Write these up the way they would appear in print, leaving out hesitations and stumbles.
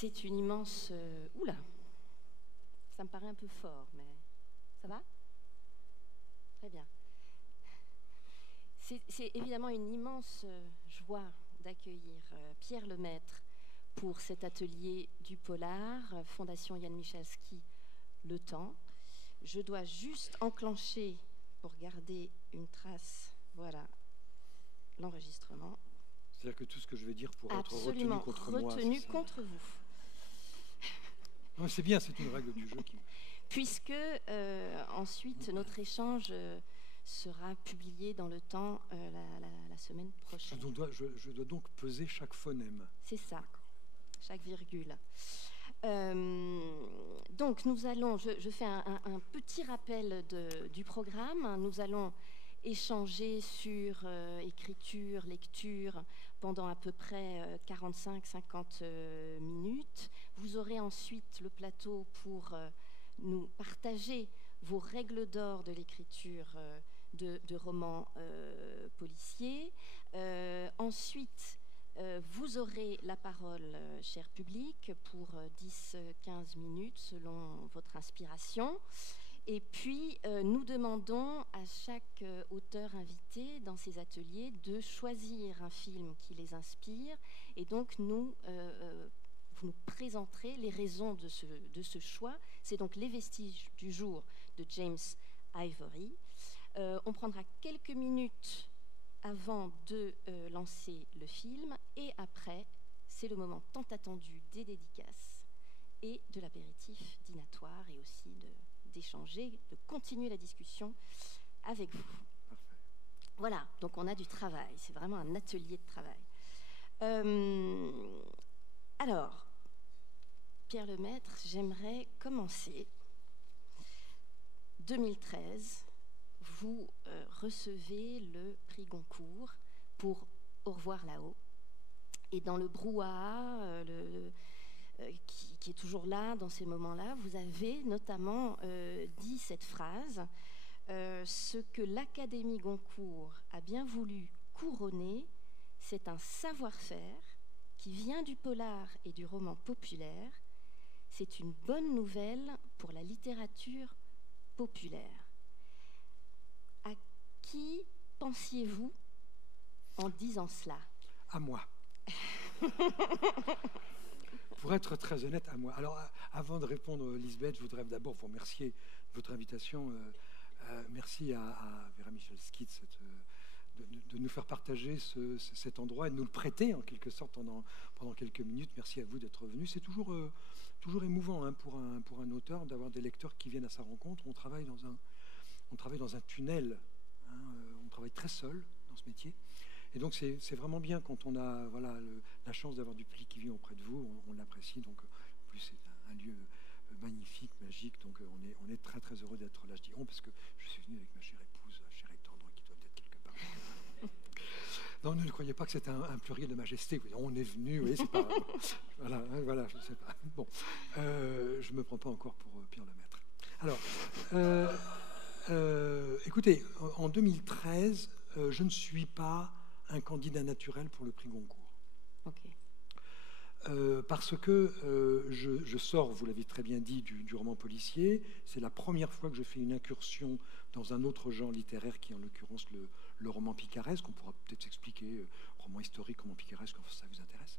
C'est une immense... Oula, ça me paraît un peu fort, mais ça va? Très bien. C'est évidemment une immense joie d'accueillir Pierre Lemaître pour cet atelier du polar, Fondation Yann Michalski, Le Temps. Je dois juste enclencher pour garder une trace, voilà, l'enregistrement. C'est-à-dire que tout ce que je vais dire pourrait absolument être retenu contre moi. Retenu contre vous. Non, c'est bien, c'est une règle du jeu qui... Puisque ensuite notre échange sera publié dans Le Temps la semaine prochaine. Je dois donc peser chaque phonème. C'est ça, chaque virgule. Donc nous allons, je fais un petit rappel du programme. Nous allons échanger sur écriture, lecture pendant à peu près 45-50 minutes. Vous aurez ensuite le plateau pour nous partager vos règles d'or de l'écriture de romans policiers. Ensuite, vous aurez la parole, cher public, pour 10-15 minutes selon votre inspiration. Et puis, nous demandons à chaque auteur invité dans ces ateliers de choisir un film qui les inspire. Et donc, vous nous présenterez les raisons de ce choix. C'est donc Les Vestiges du jour de James Ivory. On prendra quelques minutes avant de lancer le film, et après, c'est le moment tant attendu des dédicaces et de l'apéritif dînatoire, et aussi d'échanger, de continuer la discussion avec vous. Parfait. Voilà, donc on a du travail, c'est vraiment un atelier de travail. Alors, Pierre Lemaître, j'aimerais commencer. 2013, vous recevez le prix Goncourt pour Au revoir là-haut. Et dans le brouhaha qui est toujours là dans ces moments-là, vous avez notamment dit cette phrase ce que l'Académie Goncourt a bien voulu couronner, c'est un savoir-faire qui vient du polar et du roman populaire. C'est une bonne nouvelle pour la littérature populaire. À qui pensiez-vous en disant cela? À moi. Pour être très honnête, à moi. Alors, avant de répondre, Lisbeth, je voudrais d'abord vous remercier de votre invitation. Merci à Vera Michalski de nous faire partager cet endroit et de nous le prêter, en quelque sorte, pendant quelques minutes. Merci à vous d'être venu. C'est toujours émouvant, hein, pour un auteur d'avoir des lecteurs qui viennent à sa rencontre. On travaille dans un tunnel. Hein, on travaille très seul dans ce métier. Et donc, c'est vraiment bien quand on a la chance d'avoir du public qui vient auprès de vous. On l'apprécie. Donc, en plus, c'est un lieu magnifique, magique. Donc, on est très, très heureux d'être là. Je dis on parce que je suis venu avec ma chère épouse, chère et tendre, qui doit être quelque part. Non, ne croyez pas que c'est un pluriel de majesté. On est venu, oui, c'est pas... voilà, je sais pas. Bon, je me prends pas encore pour Pierre Lemaître. Alors, écoutez, en 2013, je ne suis pas un candidat naturel pour le prix Goncourt. Okay. Parce que je sors, vous l'avez très bien dit, du roman policier. C'est la première fois que je fais une incursion dans un autre genre littéraire qui est en l'occurrence le roman picaresque. On pourra peut-être s'expliquer, roman historique, roman picaresque, quand ça vous intéresse.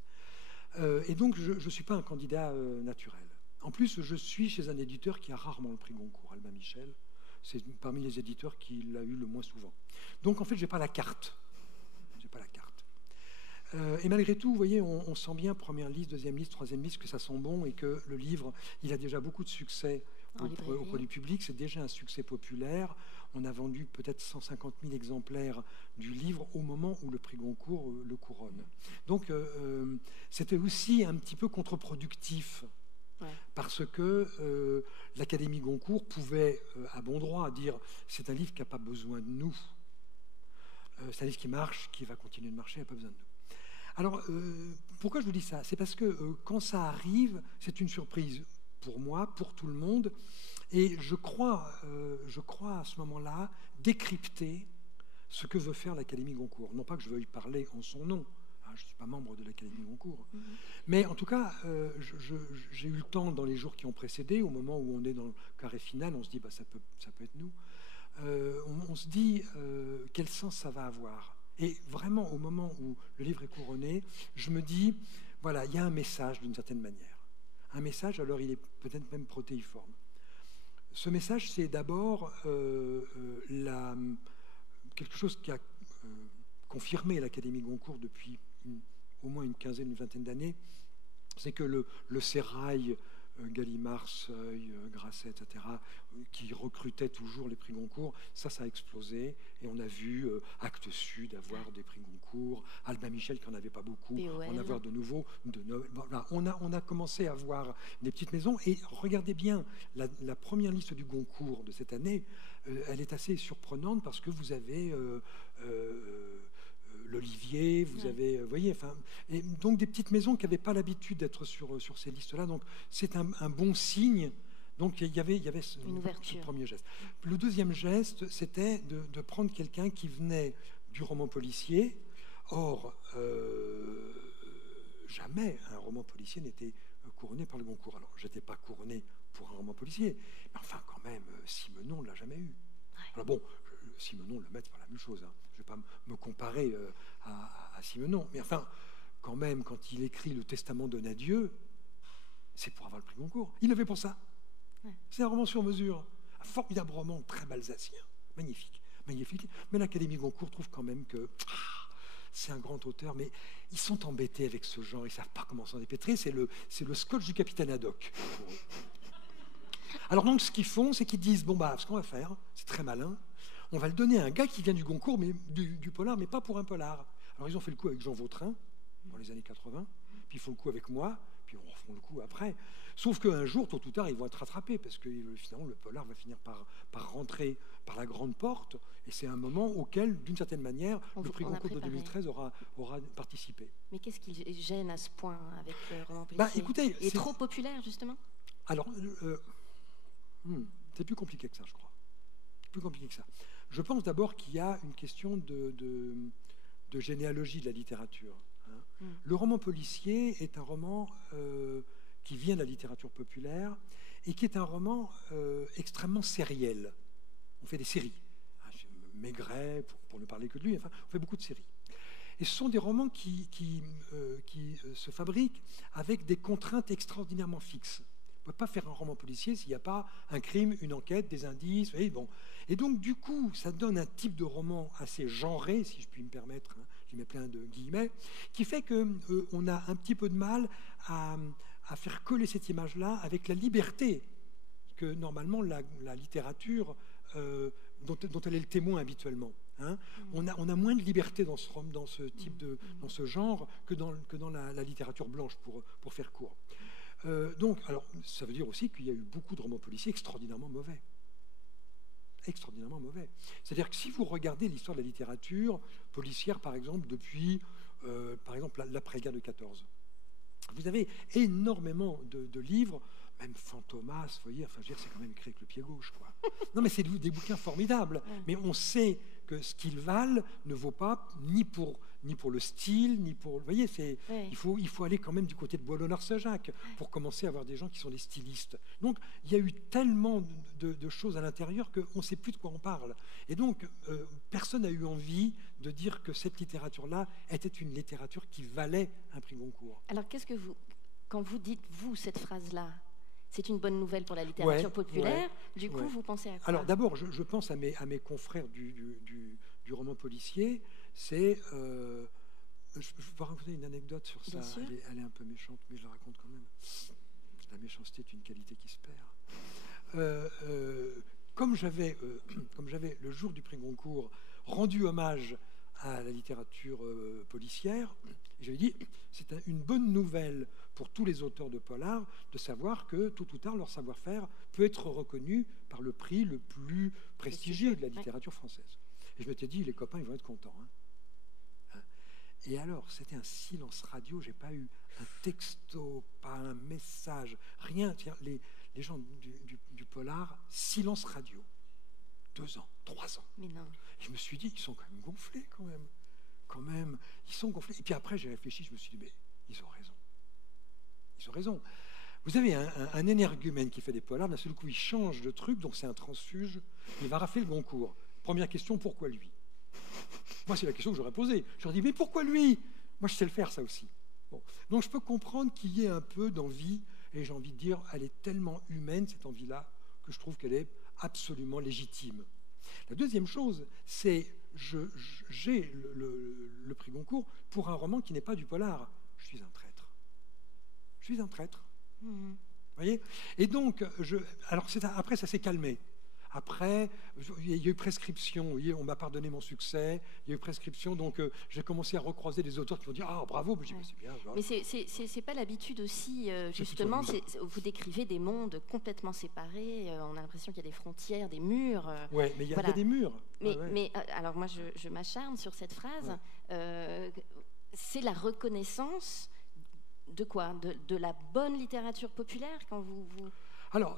Et donc, je ne suis pas un candidat naturel. En plus, je suis chez un éditeur qui a rarement le prix Goncourt, Albin Michel. C'est parmi les éditeurs qui l'a eu le moins souvent. Donc, en fait, je n'ai pas la carte. Et malgré tout, vous voyez, on sent bien, première liste, deuxième liste, troisième liste, que ça sent bon et que le livre, il a déjà beaucoup de succès auprès du public. C'est déjà un succès populaire. On a vendu peut-être 150 000 exemplaires du livre au moment où le prix Goncourt le couronne. Donc, c'était aussi un petit peu contre-productif. Ouais. Parce que l'Académie Goncourt pouvait, à bon droit, dire c'est un livre qui n'a pas besoin de nous. C'est un livre qui marche, qui va continuer de marcher, il n'a pas besoin de nous. Alors, pourquoi je vous dis ça? C'est parce que quand ça arrive, c'est une surprise pour moi, pour tout le monde. Et je crois à ce moment-là décrypter ce que veut faire l'Académie Goncourt. Non pas que je veuille parler en son nom, hein, Je ne suis pas membre de l'Académie Goncourt. Mais en tout cas, j'ai eu le temps dans les jours qui ont précédé, au moment où on est dans le carré final, on se dit ça peut être nous. On se dit quel sens ça va avoir. Et vraiment, au moment où le livre est couronné, je me dis, voilà, il y a un message d'une certaine manière. Un message, alors il est peut-être même protéiforme. Ce message, c'est d'abord quelque chose qui a confirmé l'Académie Goncourt depuis au moins une quinzaine, une vingtaine d'années, c'est que le sérail Gallimard, Seuil, Grasset, etc., qui recrutaient toujours les prix Goncourt, ça a explosé. Et on a vu Actes Sud avoir des prix Goncourt, Albin Michel qui n'en avait pas beaucoup, en avoir de nouveau. Voilà, on a commencé à avoir des petites maisons. Et regardez bien, la première liste du Goncourt de cette année, elle est assez surprenante parce que vous avez... l'Olivier, vous avez, vous voyez, enfin, et donc des petites maisons qui n'avaient pas l'habitude d'être sur ces listes-là. Donc c'est un bon signe. Donc il y avait ce premier geste. Le deuxième geste, c'était de prendre quelqu'un qui venait du roman policier. Or, jamais un roman policier n'était couronné par le Goncourt. Alors, je n'étais pas couronné pour un roman policier, mais enfin, quand même, Simenon ne l'a jamais eu. Alors bon, Simenon, le maître, c'est pas la même chose. Hein. Je ne vais pas me comparer à Simenon. Mais enfin, quand même, quand il écrit le Testament de Nadieu, c'est pour avoir le prix Goncourt. Il le fait pour ça. Ouais. C'est un roman sur mesure. Un formidable roman, très balsacien. Magnifique. Magnifique. Mais l'Académie Goncourt trouve quand même que c'est un grand auteur, mais ils sont embêtés avec ce genre. Ils ne savent pas comment s'en dépêtrer. C'est le scotch du capitaine Haddock. Alors donc, ce qu'ils font, c'est qu'ils disent, ce qu'on va faire, c'est très malin, on va le donner à un gars qui vient du Goncourt, mais du polar, mais pas pour un polar. Alors ils ont fait le coup avec Jean Vautrin, dans les années 80, puis ils font le coup avec moi, puis on refont le coup après. Sauf qu'un jour, tôt ou tard, ils vont être rattrapés, parce que finalement, le polar va finir par rentrer par la grande porte, et c'est un moment auquel, d'une certaine manière, le prix Goncourt de 2013 aura participé. Mais qu'est-ce qui gêne à ce point avec le roman policier? Écoutez, il est trop populaire, justement? Alors, c'est plus compliqué que ça, je crois. Plus compliqué que ça. Je pense d'abord qu'il y a une question de généalogie de la littérature. Hein. Le roman policier est un roman qui vient de la littérature populaire et qui est un roman extrêmement sériel. On fait des séries. Maigret, pour ne parler que de lui, enfin, on fait beaucoup de séries. Et ce sont des romans qui se fabriquent avec des contraintes extraordinairement fixes. On ne peut pas faire un roman policier s'il n'y a pas un crime, une enquête, des indices. Vous voyez, bon. Et donc, du coup, ça donne un type de roman assez genré, si je puis me permettre, hein, j'y mets plein de guillemets, qui fait qu'on a un petit peu de mal à faire coller cette image-là avec la liberté que, normalement, la littérature, dont elle est le témoin habituellement. Hein. On a moins de liberté dans ce type dans ce genre que dans la littérature blanche, pour faire court. Donc, alors, ça veut dire aussi qu'il y a eu beaucoup de romans policiers extraordinairement mauvais. Extraordinairement mauvais. C'est-à-dire que si vous regardez l'histoire de la littérature policière, par exemple, depuis, par exemple, l'après-guerre de 14, vous avez énormément de livres, même Fantomas, vous voyez, enfin, je veux dire, c'est quand même écrit avec le pied gauche, quoi. Non, mais c'est des bouquins formidables. Mais on sait que ce qu'ils valent ne vaut pas ni pour le style, ni pour... Vous voyez, il faut aller quand même du côté de Boileau-Narcejac pour commencer à avoir des gens qui sont des stylistes. Donc, il y a eu tellement de choses à l'intérieur qu'on ne sait plus de quoi on parle. Et donc, personne n'a eu envie de dire que cette littérature-là était une littérature qui valait un prix Goncourt. Alors, quand vous dites, vous, cette phrase-là, c'est une bonne nouvelle pour la littérature populaire, du coup, vous pensez à quoi? Alors, d'abord, je pense à mes confrères du roman policier. C'est... je vais raconter une anecdote sur ça. Elle est un peu méchante, mais je la raconte quand même. La méchanceté est une qualité qui se perd. Comme j'avais, le jour du prix Goncourt, rendu hommage à la littérature policière, j'avais dit, c'est une bonne nouvelle pour tous les auteurs de polar de savoir que, tôt ou tard, leur savoir-faire peut être reconnu par le prix le plus prestigieux de la littérature française. Et je m'étais dit, les copains, ils vont être contents. Hein. Et alors, c'était un silence radio. J'ai pas eu un texto, pas un message, rien. Les gens du polar, silence radio. 2 ans, 3 ans. Mais non. Et je me suis dit, ils sont quand même gonflés, quand même. quand même, ils sont gonflés. Et puis après, j'ai réfléchi, je me suis dit, mais ils ont raison. Ils ont raison. Vous avez un énergumène qui fait des polars, d'un seul coup, il change de truc, donc c'est un transfuge, il va rafler le Goncourt. Première question, pourquoi lui? Moi, c'est la question que j'aurais posée. J'aurais dit, mais pourquoi lui? Moi, je sais le faire, ça aussi. Bon. Donc, je peux comprendre qu'il y ait un peu d'envie, et j'ai envie de dire, elle est tellement humaine, cette envie-là, que je trouve qu'elle est absolument légitime. La deuxième chose, c'est j'ai le prix Goncourt pour un roman qui n'est pas du polar. Je suis un traître. Je suis un traître. Vous voyez? Et donc, alors après, ça s'est calmé. Après, il y a eu prescription. Vous voyez, on m'a pardonné mon succès. Il y a eu prescription, donc j'ai commencé à recroiser des auteurs qui m'ont dit ah bravo. Mais c'est bien. Mais c'est pas l'habitude aussi, justement. Vous décrivez des mondes complètement séparés. On a l'impression qu'il y a des frontières, des murs. Ouais, mais il y a des murs. Mais alors moi, je m'acharne sur cette phrase. Ouais. C'est la reconnaissance de quoi? De la bonne littérature populaire quand vous... Alors.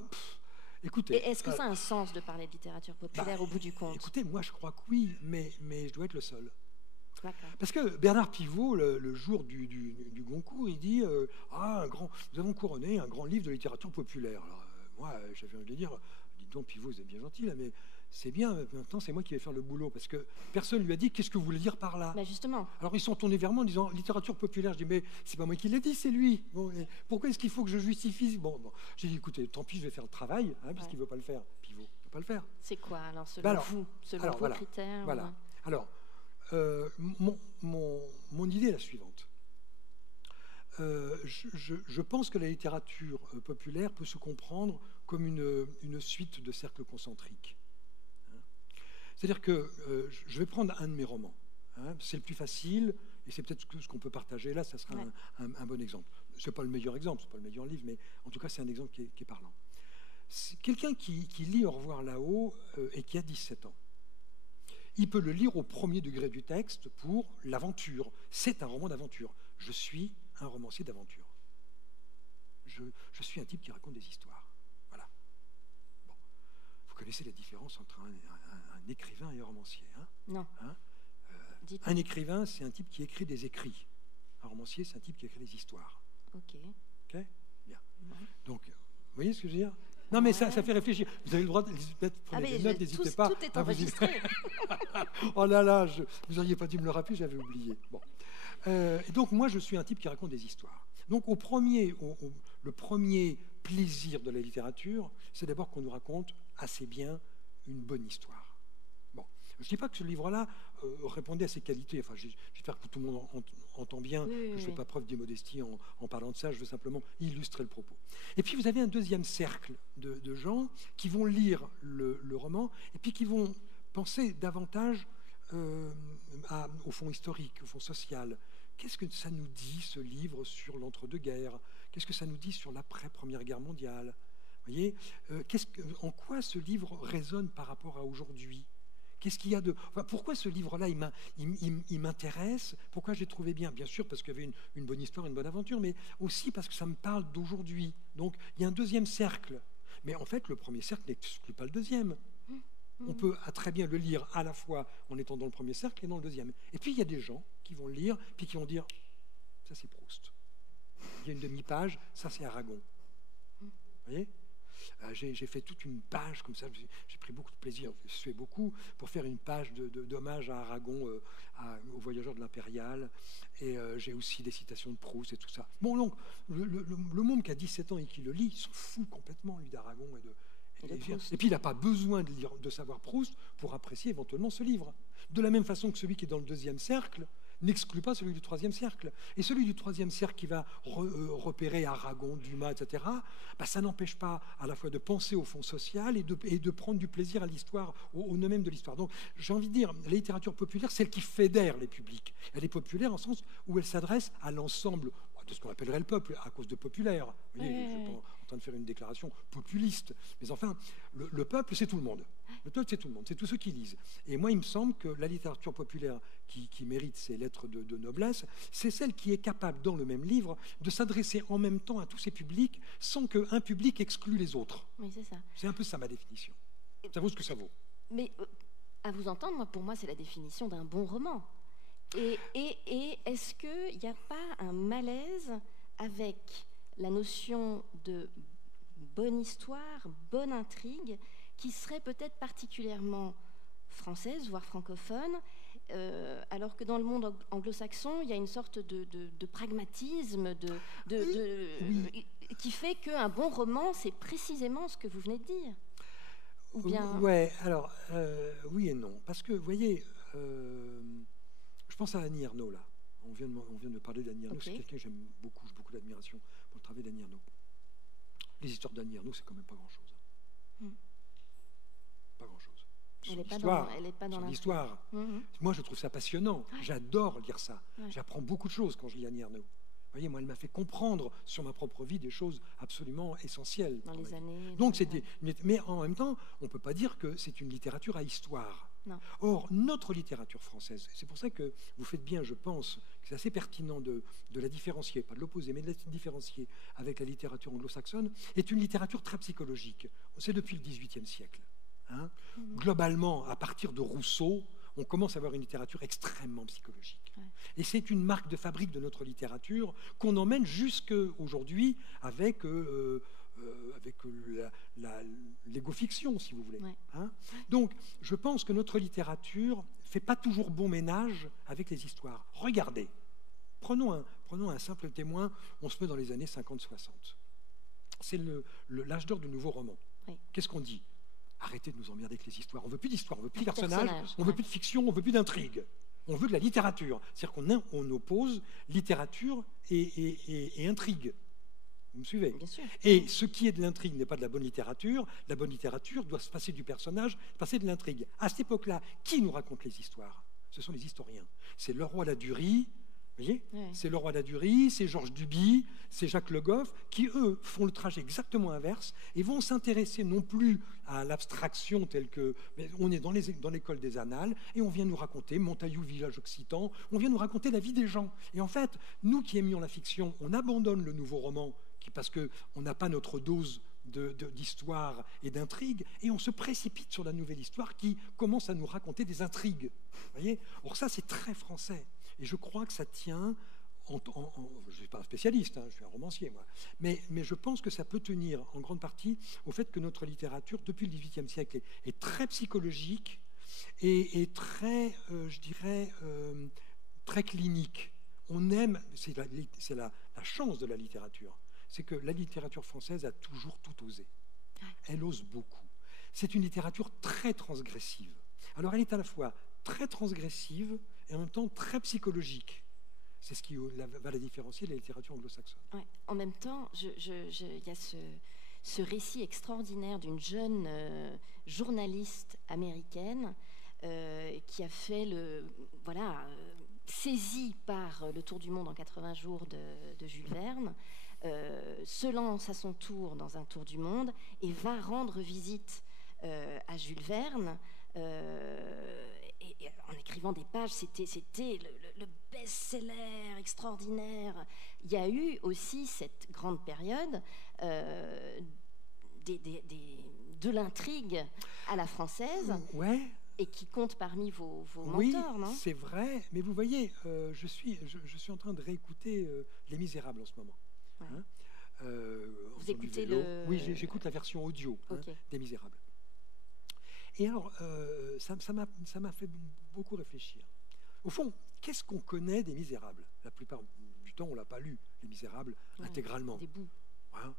Écoutez, et est-ce que ça a un sens de parler de littérature populaire au bout du compte? Écoutez, moi je crois que oui, mais je dois être le seul. D'accord. Parce que Bernard Pivot, le jour du Goncourt, il dit nous avons couronné un grand livre de littérature populaire. Alors, moi, j'avais envie de dire, dites donc Pivot, vous êtes bien gentil là, mais c'est bien, maintenant c'est moi qui vais faire le boulot, parce que personne ne lui a dit qu'est-ce que vous voulez dire par là. Bah justement. Alors ils sont tournés vers moi en disant littérature populaire. Je dis mais c'est pas moi qui l'ai dit, c'est lui. Bon, pourquoi est-ce qu'il faut que je justifie? Bon. J'ai dit écoutez, tant pis, je vais faire le travail, puisqu'il ne veut pas le faire. Pivot ne veut pas le faire. C'est quoi alors selon vous, selon vos critères? Voilà. Alors, mon idée est la suivante. Je pense que la littérature populaire peut se comprendre comme une suite de cercles concentriques. C'est-à-dire que je vais prendre un de mes romans. C'est le plus facile, et c'est peut-être ce qu'on peut partager là, ça sera un bon exemple. Ce n'est pas le meilleur exemple, ce n'est pas le meilleur livre, mais en tout cas, c'est un exemple qui est parlant. C'est quelqu'un qui lit Au revoir là-haut et qui a 17 ans. Il peut le lire au premier degré du texte pour l'aventure. C'est un roman d'aventure. Je suis un romancier d'aventure. Je suis un type qui raconte des histoires. Voilà. Bon. Vous connaissez la différence entre un écrivain et un romancier, hein? Non. Un écrivain, c'est un type qui écrit des écrits. Un romancier, c'est un type qui écrit des histoires. Ok. Ok. Bien. Ouais. Donc, vous voyez ce que je veux dire? Non, mais ça fait réfléchir. Vous avez le droit de prenez des notes, n'hésitez pas. Tout est enregistré. Oh là là, vous n'auriez pas dû me le rappeler, j'avais oublié. Bon. Et donc, moi, je suis un type qui raconte des histoires. Donc, le premier plaisir de la littérature, c'est d'abord qu'on nous raconte assez bien une bonne histoire. Je ne dis pas que ce livre-là répondait à ces qualités. Enfin, j'espère que tout le monde entend bien que je ne fais pas preuve d'immodestie en parlant de ça. Je veux simplement illustrer le propos. Et puis, vous avez un deuxième cercle de gens qui vont lire le roman et puis qui vont penser davantage au fond historique, au fond social. Qu'est-ce que ça nous dit, ce livre, sur l'entre-deux-guerres? Qu'est-ce que ça nous dit sur l'après-Première Guerre mondiale? Vous voyez, en quoi ce livre résonne par rapport à aujourd'hui? Qu'est-ce qu'il y a de... Enfin, pourquoi ce livre-là, il m'intéresse? Pourquoi j'ai trouvé bien? Bien sûr, parce qu'il y avait une bonne histoire, une bonne aventure, mais aussi parce que ça me parle d'aujourd'hui. Donc, il y a un deuxième cercle. Mais en fait, le premier cercle n'exclut pas le deuxième. On peut très bien le lire à la fois en étant dans le premier cercle et dans le deuxième. Et puis, il y a des gens qui vont le lire, puis qui vont dire, ça c'est Proust. Il y a une demi-page, ça c'est Aragon. Vous voyez? J'ai fait toute une page comme ça, j'ai pris beaucoup de plaisir, je fais beaucoup, pour faire une page d'hommage à Aragon, aux voyageurs de l'Impériale, et j'ai aussi des citations de Proust et tout ça. Bon, donc, le monde qui a 17 ans et qui le lit, il s'en fout complètement, lui, d'Aragon et puis il n'a pas besoin de savoir Proust pour apprécier éventuellement ce livre. De la même façon que celui qui est dans le deuxième cercle n'exclut pas celui du troisième cercle. Et celui du troisième cercle qui va repérer Aragon, Dumas, etc., ça n'empêche pas à la fois de penser au fond social et de prendre du plaisir à l'histoire, au nœud même de l'histoire. Donc j'ai envie de dire, la littérature populaire, celle qui fédère les publics. Elle est populaire en sens où elle s'adresse à l'ensemble de ce qu'on appellerait le peuple, à cause de populaire. Vous voyez, je ne suis pas en train de faire une déclaration populiste, mais enfin, le peuple, c'est tout le monde. Le peuple, c'est tout le monde, c'est tous ceux qui lisent. Et moi, il me semble que la littérature populaire qui mérite ses lettres de noblesse, c'est celle qui est capable, dans le même livre, de s'adresser en même temps à tous ces publics, sans qu'un public exclue les autres. Oui, c'est ça. C'est un peu ça, ma définition. Ça vaut ce que ça vaut. Mais à vous entendre, pour moi, c'est la définition d'un bon roman. Et est-ce qu'il n'y a pas un malaise avec la notion de bonne histoire, bonne intrigue, qui serait peut-être particulièrement française, voire francophone, alors que dans le monde anglo-saxon, il y a une sorte de pragmatisme qui fait qu'un bon roman, c'est précisément ce que vous venez de dire. Ou bien... Ouais, alors, oui et non. Parce que, vous voyez, je pense à Annie Ernaux, là. On vient de me parler d'Annie Ernaux. Okay. C'est quelqu'un que j'aime beaucoup, j'ai beaucoup d'admiration pour le travail d'Annie Ernaux. Les histoires d'Annie Ernaux, c'est quand même pas grand-chose. Pas grand-chose. Elle n'est pas dans l'histoire. Moi, je trouve ça passionnant. Ouais. J'adore lire ça. Ouais. J'apprends beaucoup de choses quand je lis Annie Ernaux. Vous voyez, moi, elle m'a fait comprendre sur ma propre vie des choses absolument essentielles. Dans les années... Donc, mais en même temps, on ne peut pas dire que c'est une littérature à histoire. Non. Or, notre littérature française, c'est pour ça que vous faites bien, je pense, que c'est assez pertinent de la différencier, pas de l'opposer, mais de la différencier avec la littérature anglo-saxonne, est une littérature très psychologique. C'est depuis le XVIIIe siècle. Hein. Globalement, à partir de Rousseau, on commence à avoir une littérature extrêmement psychologique. Ouais. Et c'est une marque de fabrique de notre littérature qu'on emmène jusqu'aujourd'hui avec l'égo-fiction, si vous voulez. Ouais. Hein. Donc, je pense que notre littérature ne fait pas toujours bon ménage avec les histoires. Regardez, prenons un simple témoin, on se met dans les années 50-60. C'est l'âge d'or du nouveau roman. Oui. Qu'est-ce qu'on dit ? Arrêtez de nous emmerder avec les histoires. On ne veut plus d'histoire, on ne veut plus de personnages, on ne veut plus de fiction, on ne veut plus d'intrigue. On veut de la littérature. C'est-à-dire qu'on oppose littérature et intrigue. Vous me suivez ? Bien sûr. Et ce qui est de l'intrigue n'est pas de la bonne littérature. La bonne littérature doit se passer du personnage, passer de l'intrigue. À cette époque-là, qui nous raconte les histoires ? Ce sont les historiens. C'est Leroy Ladurie, vous voyez ? Ouais. C'est Leroy Ladurie, c'est Georges Duby, c'est Jacques Le Goff, qui, eux, font le trajet exactement inverse et vont s'intéresser non plus à l'abstraction telle que... Mais on est dans l'école des annales et on vient nous raconter Montaillou, village occitan, on vient nous raconter la vie des gens. Et en fait, nous qui aimions la fiction, on abandonne le nouveau roman parce qu'on n'a pas notre dose d'histoire et d'intrigue, et on se précipite sur la nouvelle histoire qui commence à nous raconter des intrigues. Vous voyez ? Or ça, c'est très français. Et je crois que ça tient, je ne suis pas un spécialiste, hein, je suis un romancier, moi, mais je pense que ça peut tenir en grande partie au fait que notre littérature, depuis le XVIIIe siècle, est très psychologique et très, je dirais, très clinique. On aime, c'est la chance de la littérature, c'est que la littérature française a toujours tout osé. Elle ose beaucoup. C'est une littérature très transgressive. Alors elle est à la fois très transgressive et en même temps très psychologique. C'est ce qui va la différencier de la littérature anglo-saxonne. Ouais. En même temps, il y a ce récit extraordinaire d'une jeune journaliste américaine qui a fait saisie par le Tour du monde en 80 jours de Jules Verne, se lance à son tour dans un tour du monde et va rendre visite à Jules Verne. Et en écrivant des pages, c'était le best-seller extraordinaire. Il y a eu aussi cette grande période de l'intrigue à la française, ouais. Et qui compte parmi vos oui, mentors, non ? C'est vrai, mais vous voyez, je suis en train de réécouter Les Misérables en ce moment. Ouais. Hein, vous écoutez Oui, j'écoute la version audio, okay. des Misérables. Et alors, ça m'a fait beaucoup réfléchir. Au fond, qu'est-ce qu'on connaît des Misérables ? La plupart du temps, on ne l'a pas lu, Les Misérables, intégralement. Des bouts. Hein,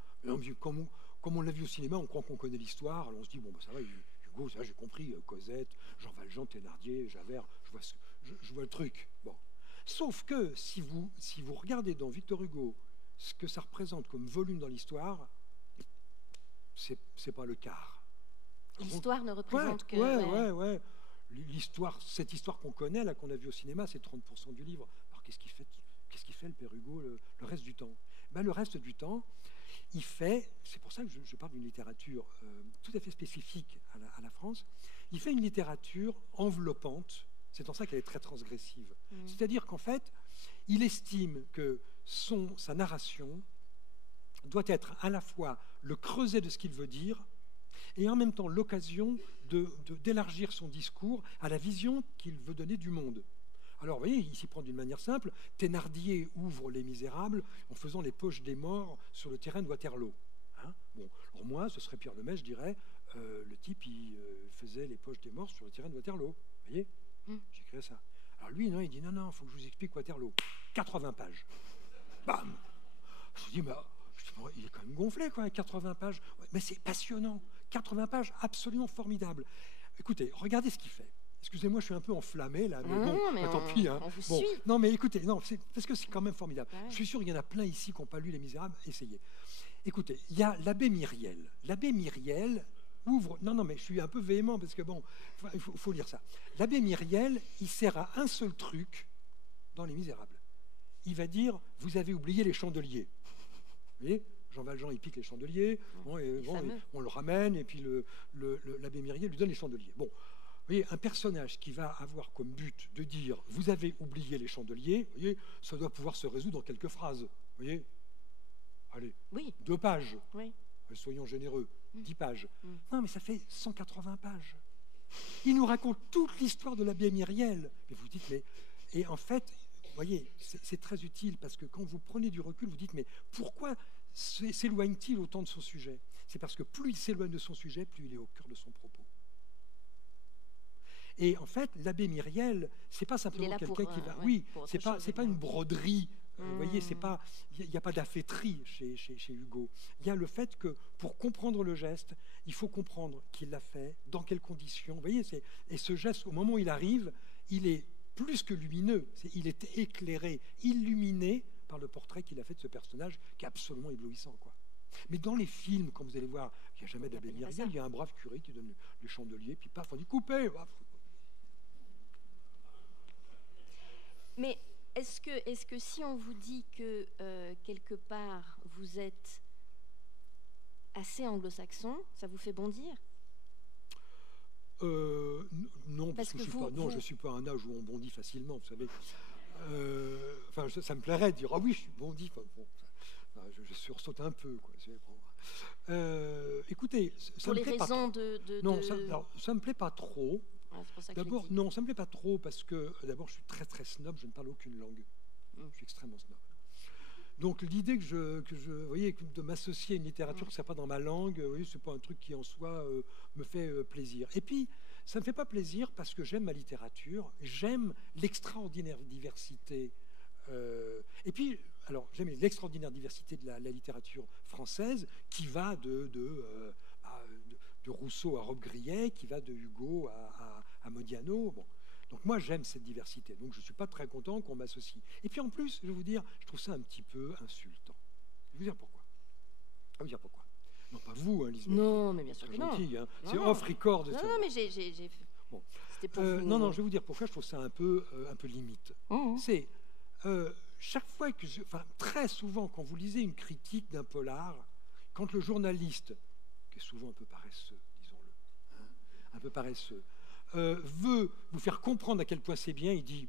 comme on l'a vu au cinéma, on croit qu'on connaît l'histoire, alors on se dit, bon, bah, ça va, Hugo, ça, j'ai compris, Cosette, Jean Valjean, Thénardier, Javert, je vois le truc. Bon. Sauf que, si vous regardez dans Victor Hugo ce que ça représente comme volume dans l'histoire, c'est pas le quart. L'histoire ne représente que... Ouais. Cette histoire qu'on connaît, là, qu'on a vue au cinéma, c'est 30% du livre. Alors qu'est-ce qu'il fait le père Hugo le reste du temps ? Le reste du temps, il fait, c'est pour ça que je parle d'une littérature tout à fait spécifique à la France, il fait une littérature enveloppante, c'est en ça qu'elle est très transgressive. C'est-à-dire qu'en fait, il estime que sa narration doit être à la fois le creuset de ce qu'il veut dire, et en même temps l'occasion d'élargir son discours à la vision qu'il veut donner du monde. Alors, vous voyez, il s'y prend d'une manière simple. Thénardier ouvre Les Misérables en faisant les poches des morts sur le terrain de Waterloo. Hein, bon, alors moi, ce serait Pierre Lemay, je dirais, le type, il faisait les poches des morts sur le terrain de Waterloo. Vous voyez, j'écrirais ça. Alors lui, non, il dit, non, il faut que je vous explique Waterloo. 80 pages. Bam. Je dis, mais il est quand même gonflé, quoi, 80 pages. Mais c'est passionnant. 80 pages, absolument formidable. Écoutez, regardez ce qu'il fait. Excusez-moi, je suis un peu enflammé là, mais bon, mais tant pis. Hein. On vous Bon, suit. non, mais écoutez, non, parce que c'est quand même formidable. Ouais. Je suis sûr qu'il y en a plein ici qui n'ont pas lu Les Misérables. Essayez. Écoutez, il y a l'abbé Myriel. L'abbé Myriel ouvre. Non, mais je suis un peu véhément parce que bon, il faut lire ça. L'abbé Myriel, il sert à un seul truc dans Les Misérables. Il va dire, vous avez oublié les chandeliers. Vous voyez, Jean Valjean, il pique les chandeliers. Bon, on le ramène et puis l'abbé Myriel lui donne les chandeliers. Bon. Vous voyez, un personnage qui va avoir comme but de dire « vous avez oublié les chandeliers », vous voyez, ça doit pouvoir se résoudre en quelques phrases. Vous voyez, allez, 2 pages. Oui. Soyons généreux, 10 pages. Non, mais ça fait 180 pages. Il nous raconte toute l'histoire de l'abbé Myriel. Et vous dites, mais... Et en fait, vous voyez, c'est très utile parce que quand vous prenez du recul, vous dites, mais pourquoi s'éloigne-t-il autant de son sujet? C'est parce que plus il s'éloigne de son sujet, plus il est au cœur de son propos. Et en fait, l'abbé Myriel, c'est pas simplement quelqu'un qui va... Oui, c'est pas une broderie. Vous voyez, il n'y a pas d'affêterie chez Hugo. Il y a le fait que pour comprendre le geste, il faut comprendre qui l'a fait, dans quelles conditions. Vous voyez, et ce geste, au moment où il arrive, il est plus que lumineux. Il est éclairé, illuminé par le portrait qu'il a fait de ce personnage qui est absolument éblouissant, quoi. Mais dans les films, quand vous allez voir, il n'y a jamais d'abbé Myriel, il y a un brave curé qui donne le chandelier, puis paf, on dit coupez. Mais est-ce que si on vous dit que quelque part vous êtes assez anglo-saxon, ça vous fait bondir? Non, parce que je ne suis pas à un âge où on bondit facilement, vous savez. Ça me plairait de dire ah oui, je suis bondi. Je sursaute un peu, quoi. Écoutez, ça pour me les plaît raisons pas de... Non, ça me plaît pas trop. D'abord, non, ça me plaît pas trop parce que d'abord, je suis très très snob, je ne parle aucune langue. Je suis extrêmement snob. Donc l'idée vous voyez, de m'associer à une littérature qui ne soit pas dans ma langue, vous voyez, c'est pas un truc qui en soi me fait plaisir. Et puis, ça me fait pas plaisir parce que j'aime ma littérature, j'aime l'extraordinaire diversité. Et puis, alors, j'aime l'extraordinaire diversité de la littérature française qui va de Rousseau à Rob Grillet, qui va de Hugo à Modiano. Bon. Donc moi, j'aime cette diversité. Donc je ne suis pas très content qu'on m'associe. Et puis en plus, je vais vous dire, je trouve ça un petit peu insultant. Je vais vous dire pourquoi. Non, pas vous, hein, Lisbeth. Non, mais bien sûr que gentil, non. Hein. C'est off-record. Non, mais j'ai... Bon. C'était pour vous... Non, je vais vous dire pourquoi je trouve ça un peu limite. C'est... chaque fois très souvent, quand vous lisez une critique d'un polar, quand le journaliste, qui est souvent un peu paresseux, disons-le, hein, un peu paresseux, veut vous faire comprendre à quel point c'est bien, il dit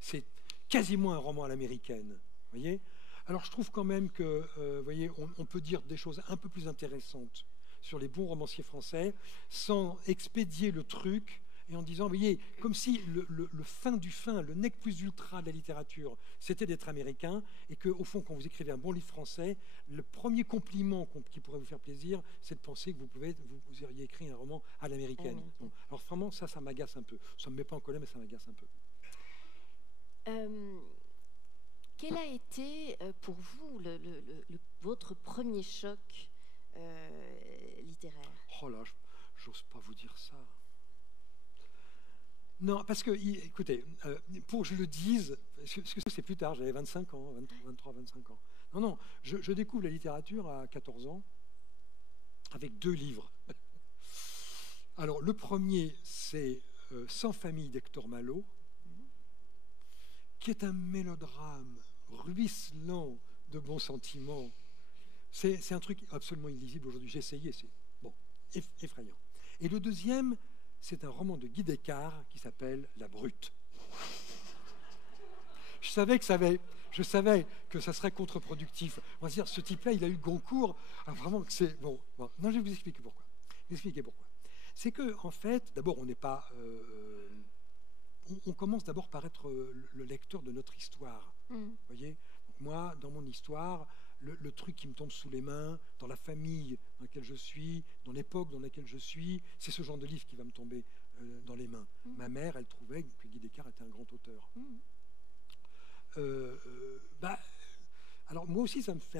c'est quasiment un roman à l'américaine. Voyez. Alors je trouve quand même que, voyez, on peut dire des choses un peu plus intéressantes sur les bons romanciers français sans expédier le truc. Et en disant, vous voyez, comme si le fin du fin, le nec plus ultra de la littérature, c'était d'être américain, et qu'au fond, quand vous écrivez un bon livre français, le premier compliment qui pourrait vous faire plaisir, c'est de penser que vous auriez écrit un roman à l'américaine. Bon. Alors vraiment, ça m'agace un peu. Ça ne me met pas en colère, mais ça m'agace un peu. Quel a été pour vous votre premier choc littéraire? Oh là, j'ose pas vous dire ça. Non, parce que, écoutez, pour que je le dise, parce que c'est plus tard, j'avais 25 ans, 23, 25 ans. Non, je découvre la littérature à 14 ans avec 2 livres. Alors, le premier, c'est Sans famille d'Hector Malot, qui est un mélodrame ruisselant de bons sentiments. C'est un truc absolument illisible aujourd'hui. J'ai essayé, c'est bon, effrayant. Et le deuxième, c'est un roman de Guy Descartes qui s'appelle La Brute. Je savais que ça serait contre-productif. On va se dire, ce type-là, il a eu Goncourt. Alors vraiment, c'est bon. Non, je vais vous expliquer pourquoi. C'est que, en fait, d'abord, on n'est pas on commence d'abord par être le lecteur de notre histoire. Vous voyez? Donc moi, dans mon histoire, le truc qui me tombe sous les mains, dans la famille dans laquelle je suis, dans l'époque dans laquelle je suis, c'est ce genre de livre qui va me tomber dans les mains. Ma mère, elle trouvait que Guy Descartes était un grand auteur. Alors moi aussi, ça me fait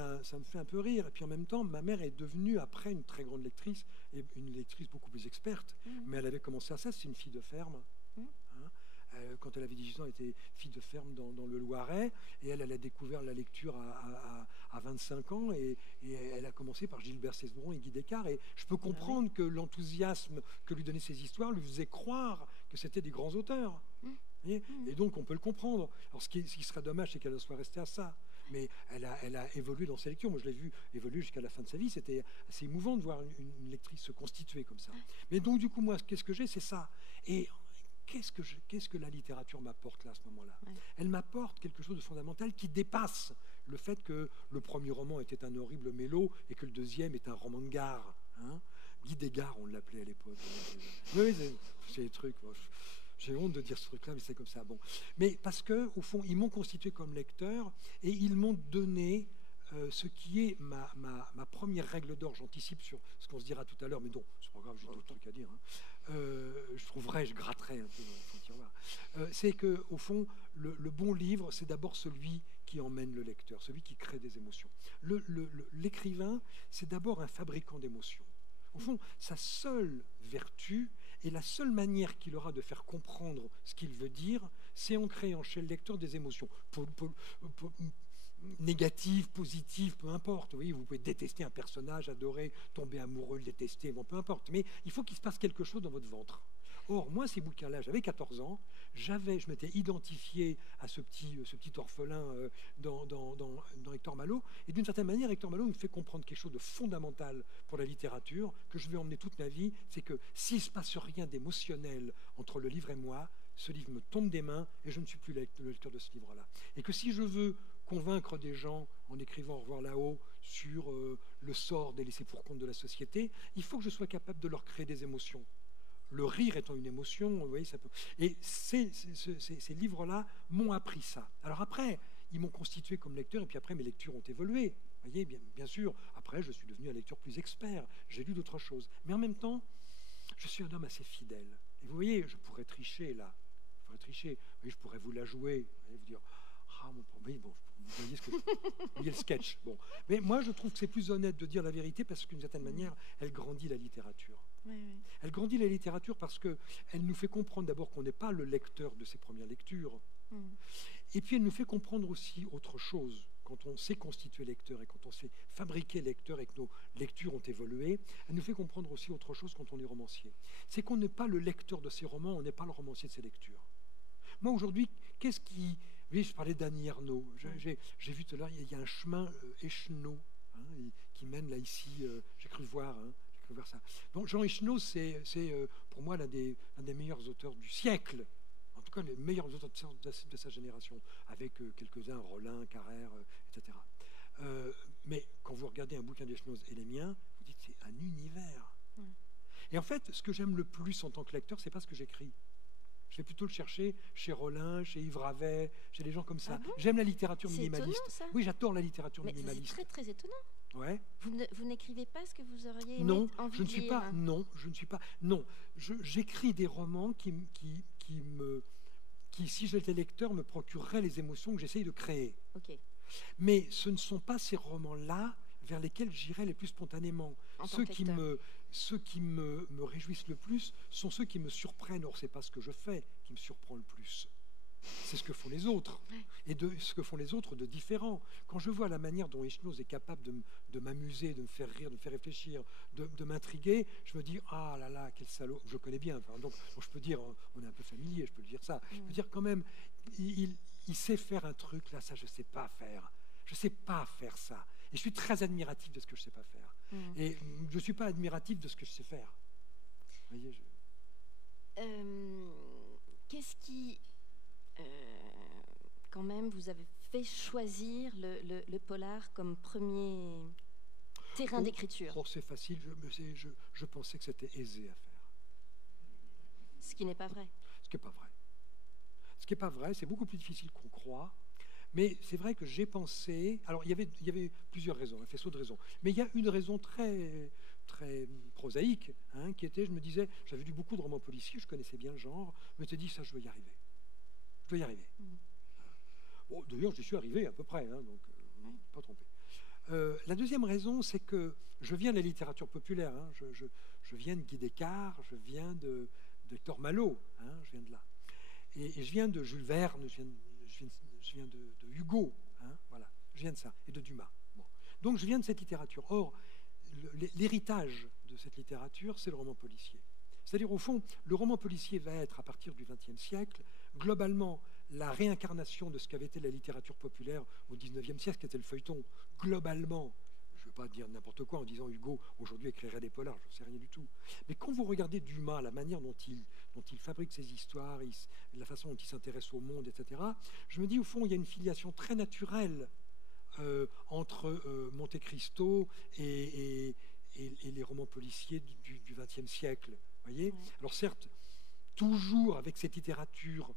un peu rire. Et puis en même temps, ma mère est devenue après une très grande lectrice, et une lectrice beaucoup plus experte. Mais elle avait commencé à ça, c'est une fille de ferme. Quand elle avait 18 ans, elle était fille de ferme dans le Loiret, et elle a découvert la lecture à 25 ans, et elle a commencé par Gilbert Cesbron et Guy Descartes, et je peux comprendre que l'enthousiasme que lui donnaient ces histoires lui faisait croire que c'était des grands auteurs. Et donc on peut le comprendre. Alors ce qui serait dommage, c'est qu'elle soit restée à ça. Mais elle a évolué dans ses lectures. Moi, je l'ai vu évoluer jusqu'à la fin de sa vie. C'était assez émouvant de voir une lectrice se constituer comme ça. Mais donc, du coup, moi, qu'est-ce que j'ai? C'est ça. Et qu'est-ce que la littérature m'apporte là, à ce moment-là? Elle m'apporte quelque chose de fondamental qui dépasse le fait que le premier roman était un horrible mélo et que le deuxième est un roman de gare. Guy Descartes, on l'appelait à l'époque. Oui, c'est des trucs... J'ai honte de dire ce truc-là, mais c'est comme ça. Bon. Mais parce qu'au fond, ils m'ont constitué comme lecteur et ils m'ont donné ce qui est ma première règle d'or. J'anticipe sur ce qu'on se dira tout à l'heure, mais non, c'est pas grave, j'ai d'autres trucs à dire. Je trouverai, je gratterai un peu dans le tiroir. C'est qu'au fond, le bon livre, c'est d'abord celui qui emmène le lecteur, celui qui crée des émotions. L'écrivain, c'est d'abord un fabricant d'émotions. Au fond, sa seule vertu, et la seule manière qu'il aura de faire comprendre ce qu'il veut dire, c'est en créant chez le lecteur des émotions négatives, positives, peu importe. Vous voyez, vous pouvez détester un personnage, adorer, tomber amoureux, le détester, bon, peu importe. Mais il faut qu'il se passe quelque chose dans votre ventre. Or, moi, ces bouquins-là, j'avais 14 ans, je m'étais identifié à ce petit orphelin dans Hector Malot, et d'une certaine manière, Hector Malot me fait comprendre quelque chose de fondamental pour la littérature, que je vais emmener toute ma vie, c'est que s'il ne se passe rien d'émotionnel entre le livre et moi, ce livre me tombe des mains et je ne suis plus le lecteur de ce livre-là. Et que si je veux convaincre des gens en écrivant Au revoir là-haut sur le sort des laissés pour compte de la société, il faut que je sois capable de leur créer des émotions. Le rire étant une émotion, vous voyez, ça peut... Et ces livres-là m'ont appris ça. Alors après, ils m'ont constitué comme lecteur, et puis après, mes lectures ont évolué. Vous voyez, bien sûr, après, je suis devenu un lecteur plus expert. J'ai lu d'autres choses. Mais en même temps, je suis un homme assez fidèle. Et vous voyez, je pourrais tricher, là. Vous voyez, je pourrais vous la jouer. Vous dire, ah, mon problème, bon, vous voyez vous voyez le sketch. Bon. Mais moi, je trouve que c'est plus honnête de dire la vérité, parce qu'une certaine manière, elle grandit la littérature. Oui. Elle grandit la littérature parce qu'elle nous fait comprendre d'abord qu'on n'est pas le lecteur de ses premières lectures. Et puis elle nous fait comprendre aussi autre chose. Quand on s'est constitué lecteur et quand on s'est fabriqué lecteur et que nos lectures ont évolué, elle nous fait comprendre aussi autre chose quand on est romancier. C'est qu'on n'est pas le lecteur de ses romans, on n'est pas le romancier de ses lectures. Moi aujourd'hui, qu'est-ce qui... Vous voyez, je parlais d'Annie Ernaux. J'ai vu tout à l'heure, il y a un chemin Echenot qui mène là ici, j'ai cru voir... vers ça. Donc Jean Echenot, c'est pour moi l'un des meilleurs auteurs du siècle, en tout cas les meilleurs auteurs de sa génération, avec quelques-uns, Rollin, Carrère, etc. Mais quand vous regardez un bouquin d'Echenot et les miens, vous dites c'est un univers. Et en fait, ce que j'aime le plus en tant que lecteur, c'est pas ce que j'écris. Je vais plutôt le chercher chez Rollin, chez Yves Ravet, chez des gens comme ça. Ah bon? J'aime la littérature minimaliste. Étonnant, ça. Oui, j'adore la littérature minimaliste. C'est très très étonnant. Ouais. Vous n'écrivez pas ce que vous auriez aimé envie je ne de suis lire. pas. Non, je ne suis pas. Non, j'écris des romans qui, si j'étais lecteur, me procureraient les émotions que j'essaye de créer. Okay. Mais ce ne sont pas ces romans-là vers lesquels j'irai les plus spontanément. Ceux qui me réjouissent le plus sont ceux qui me surprennent. Or, c'est pas ce que je fais qui me surprend le plus. C'est ce que font les autres. Et ce que font les autres de différent. Quand je vois la manière dont Echenot est capable de m'amuser, de me faire rire, de me faire réfléchir, de m'intriguer, je me dis, ah là là, quel salaud. Je connais bien. Enfin, donc, je peux dire, on est un peu familier, je peux le dire ça. Je peux dire quand même, il sait faire un truc, là, ça, je ne sais pas faire. Je ne sais pas faire ça. Et je suis très admiratif de ce que je ne sais pas faire. Et je ne suis pas admiratif de ce que je sais faire. Vous voyez, qu'est-ce qui... quand même, vous avez fait choisir le polar comme premier terrain d'écriture. C'est facile, je pensais que c'était aisé à faire. Ce qui n'est pas vrai. Ce qui n'est pas vrai. Ce qui n'est pas vrai, c'est beaucoup plus difficile qu'on croit. Mais c'est vrai que j'ai pensé... Alors, il y avait plusieurs raisons, un faisceau de raisons. Mais il y a une raison très prosaïque, hein, qui était, je me disais, j'avais lu beaucoup de romans policiers, je connaissais bien le genre, je m'étais dit, ça, je vais y arriver. Je dois y arriver. Bon, d'ailleurs, j'y suis arrivé à peu près, hein, donc pas trompé. La deuxième raison, c'est que je viens de la littérature populaire. Hein, je viens de Guy Descartes, je viens de Hector Malot, hein, je viens de là. Et je viens de Jules Verne, je viens de Hugo, hein, voilà, je viens de ça, et de Dumas. Bon. Donc je viens de cette littérature. Or, l'héritage de cette littérature, c'est le roman policier. C'est-à-dire, au fond, le roman policier va être, à partir du XXe siècle, globalement, la réincarnation de ce qu'avait été la littérature populaire au XIXe siècle, qui était le feuilleton. Globalement, je ne veux pas dire n'importe quoi en disant Hugo, aujourd'hui, écrirait des polars, je ne sais rien du tout. Mais quand vous regardez Dumas, la manière dont il fabrique ses histoires, la façon dont il s'intéresse au monde, etc., je me dis, au fond, il y a une filiation très naturelle entre Monte Cristo et les romans policiers du XXe siècle. Voyez. Alors certes, toujours avec cette littérature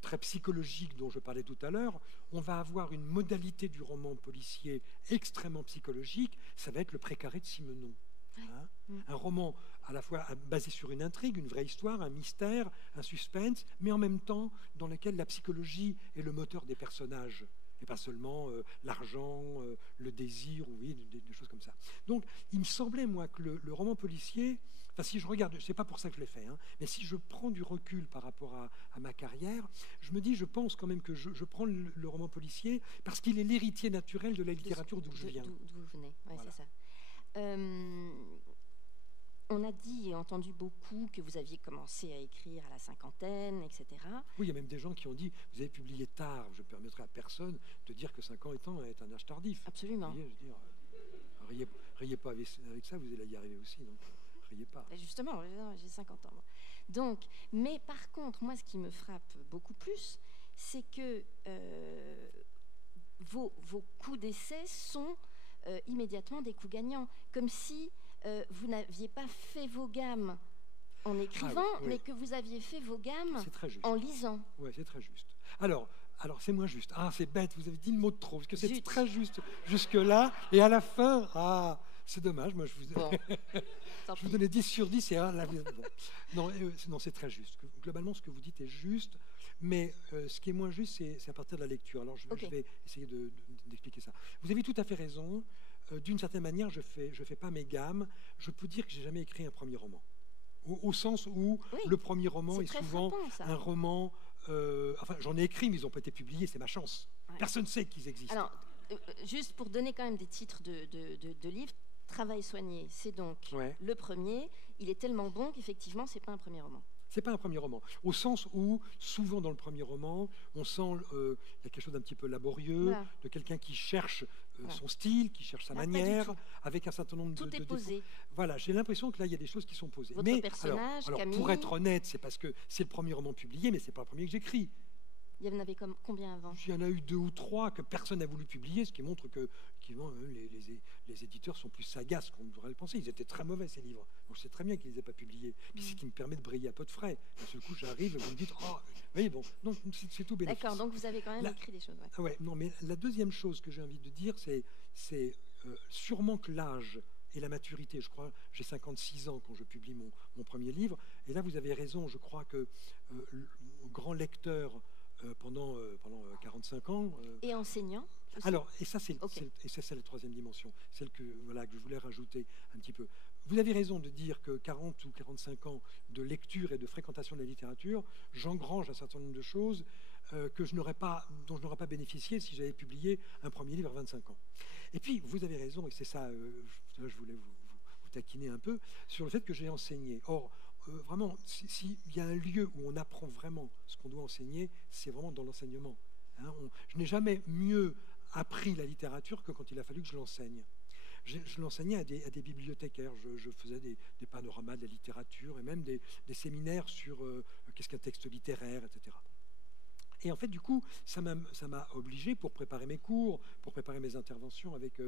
très psychologique dont je parlais tout à l'heure, on va avoir une modalité du roman policier extrêmement psychologique, ça va être le Précaré de Simenon. Hein, un roman à la fois basé sur une intrigue, une vraie histoire, un mystère, un suspense, mais en même temps dans lequel la psychologie est le moteur des personnages. Et pas seulement l'argent, le désir, oui, des choses comme ça. Donc, il me semblait, moi, que le roman policier, enfin, si je regarde, c'est pas pour ça que je l'ai fait, hein, mais si je prends du recul par rapport à ma carrière, je me dis, je pense quand même que je prends le roman policier parce qu'il est l'héritier naturel de la littérature d'où je viens. D'où vous venez, ouais, voilà. C'est ça. On a dit et entendu beaucoup que vous aviez commencé à écrire à la cinquantaine, etc. Oui, il y a même des gens qui ont dit, vous avez publié tard, je ne permettrai à personne de dire que 5 ans est un âge tardif. Absolument. Vous voyez, je veux dire, riez pas avec ça, vous allez y arriver aussi, donc riez pas. Justement, j'ai 50 ans. Donc, mais par contre, moi, ce qui me frappe beaucoup plus, c'est que vos coups d'essai sont immédiatement des coups gagnants, comme si vous n'aviez pas fait vos gammes en écrivant, oui. mais que vous aviez fait vos gammes en lisant. Oui, c'est très juste. Alors c'est moins juste. Ah, c'est bête, vous avez dit le mot de trop, parce que c'est très juste jusque-là, et à la fin, c'est dommage, moi je vous donnais 10 sur 10, et bon. Non, c'est très juste. Globalement, ce que vous dites est juste, mais ce qui est moins juste, c'est à partir de la lecture. Alors je vais essayer d'expliquer ça. Vous avez tout à fait raison. D'une certaine manière, je fais pas mes gammes. Je peux dire que j'ai jamais écrit un premier roman. Au sens où le premier roman est souvent un roman... enfin, j'en ai écrit, mais ils n'ont pas été publiés, c'est ma chance. Ouais. Personne ne sait qu'ils existent. Alors, juste pour donner quand même des titres de livres, Travail soigné, c'est donc le premier. Il est tellement bon qu'effectivement, c'est pas un premier roman. C'est pas un premier roman, au sens où, souvent dans le premier roman, on sent il y a quelque chose d'un petit peu laborieux, de quelqu'un qui cherche son style, qui cherche sa manière, avec un certain nombre de posé. Voilà, j'ai l'impression que là, il y a des choses qui sont posées. Votre personnage, alors Camille... pour être honnête, c'est parce que c'est le premier roman publié, mais c'est pas le premier que j'écris. Il y en avait combien avant? Il y en a eu 2 ou 3 que personne n'a voulu publier, ce qui montre que les éditeurs sont plus sagaces qu'on devrait le penser. Ils étaient très mauvais, ces livres. Donc je sais très bien qu'ils ne les aient pas publiés. Puis c'est ce qui me permet de briller à peu de frais. D'un seul coup, j'arrive et vous me dites, vous voyez, bon, donc c'est tout bénéfice. D'accord, donc vous avez quand même écrit des choses. Non, mais la deuxième chose que j'ai envie de dire, c'est sûrement que l'âge et la maturité, je crois, j'ai 56 ans quand je publie mon premier livre, et là vous avez raison, je crois que le grand lecteur pendant 45 ans... Et enseignant aussi. Alors, et ça c'est la troisième dimension, celle que je voulais rajouter un petit peu. Vous avez raison de dire que 40 ou 45 ans de lecture et de fréquentation de la littérature, j'engrange un certain nombre de choses dont je n'aurais pas bénéficié si j'avais publié un premier livre à 25 ans. Et puis, vous avez raison, et c'est ça, je voulais vous taquiner un peu, sur le fait que j'ai enseigné. Or, vraiment, s'il y a un lieu où on apprend vraiment ce qu'on doit enseigner, c'est vraiment dans l'enseignement. Hein, je n'ai jamais mieux appris la littérature que quand il a fallu que je l'enseigne. Je l'enseignais à des bibliothécaires, je faisais des panoramas de la littérature et même des séminaires sur qu'est-ce qu'un texte littéraire, etc. Et en fait, du coup, ça m'a obligé, pour préparer mes cours, pour préparer mes interventions avec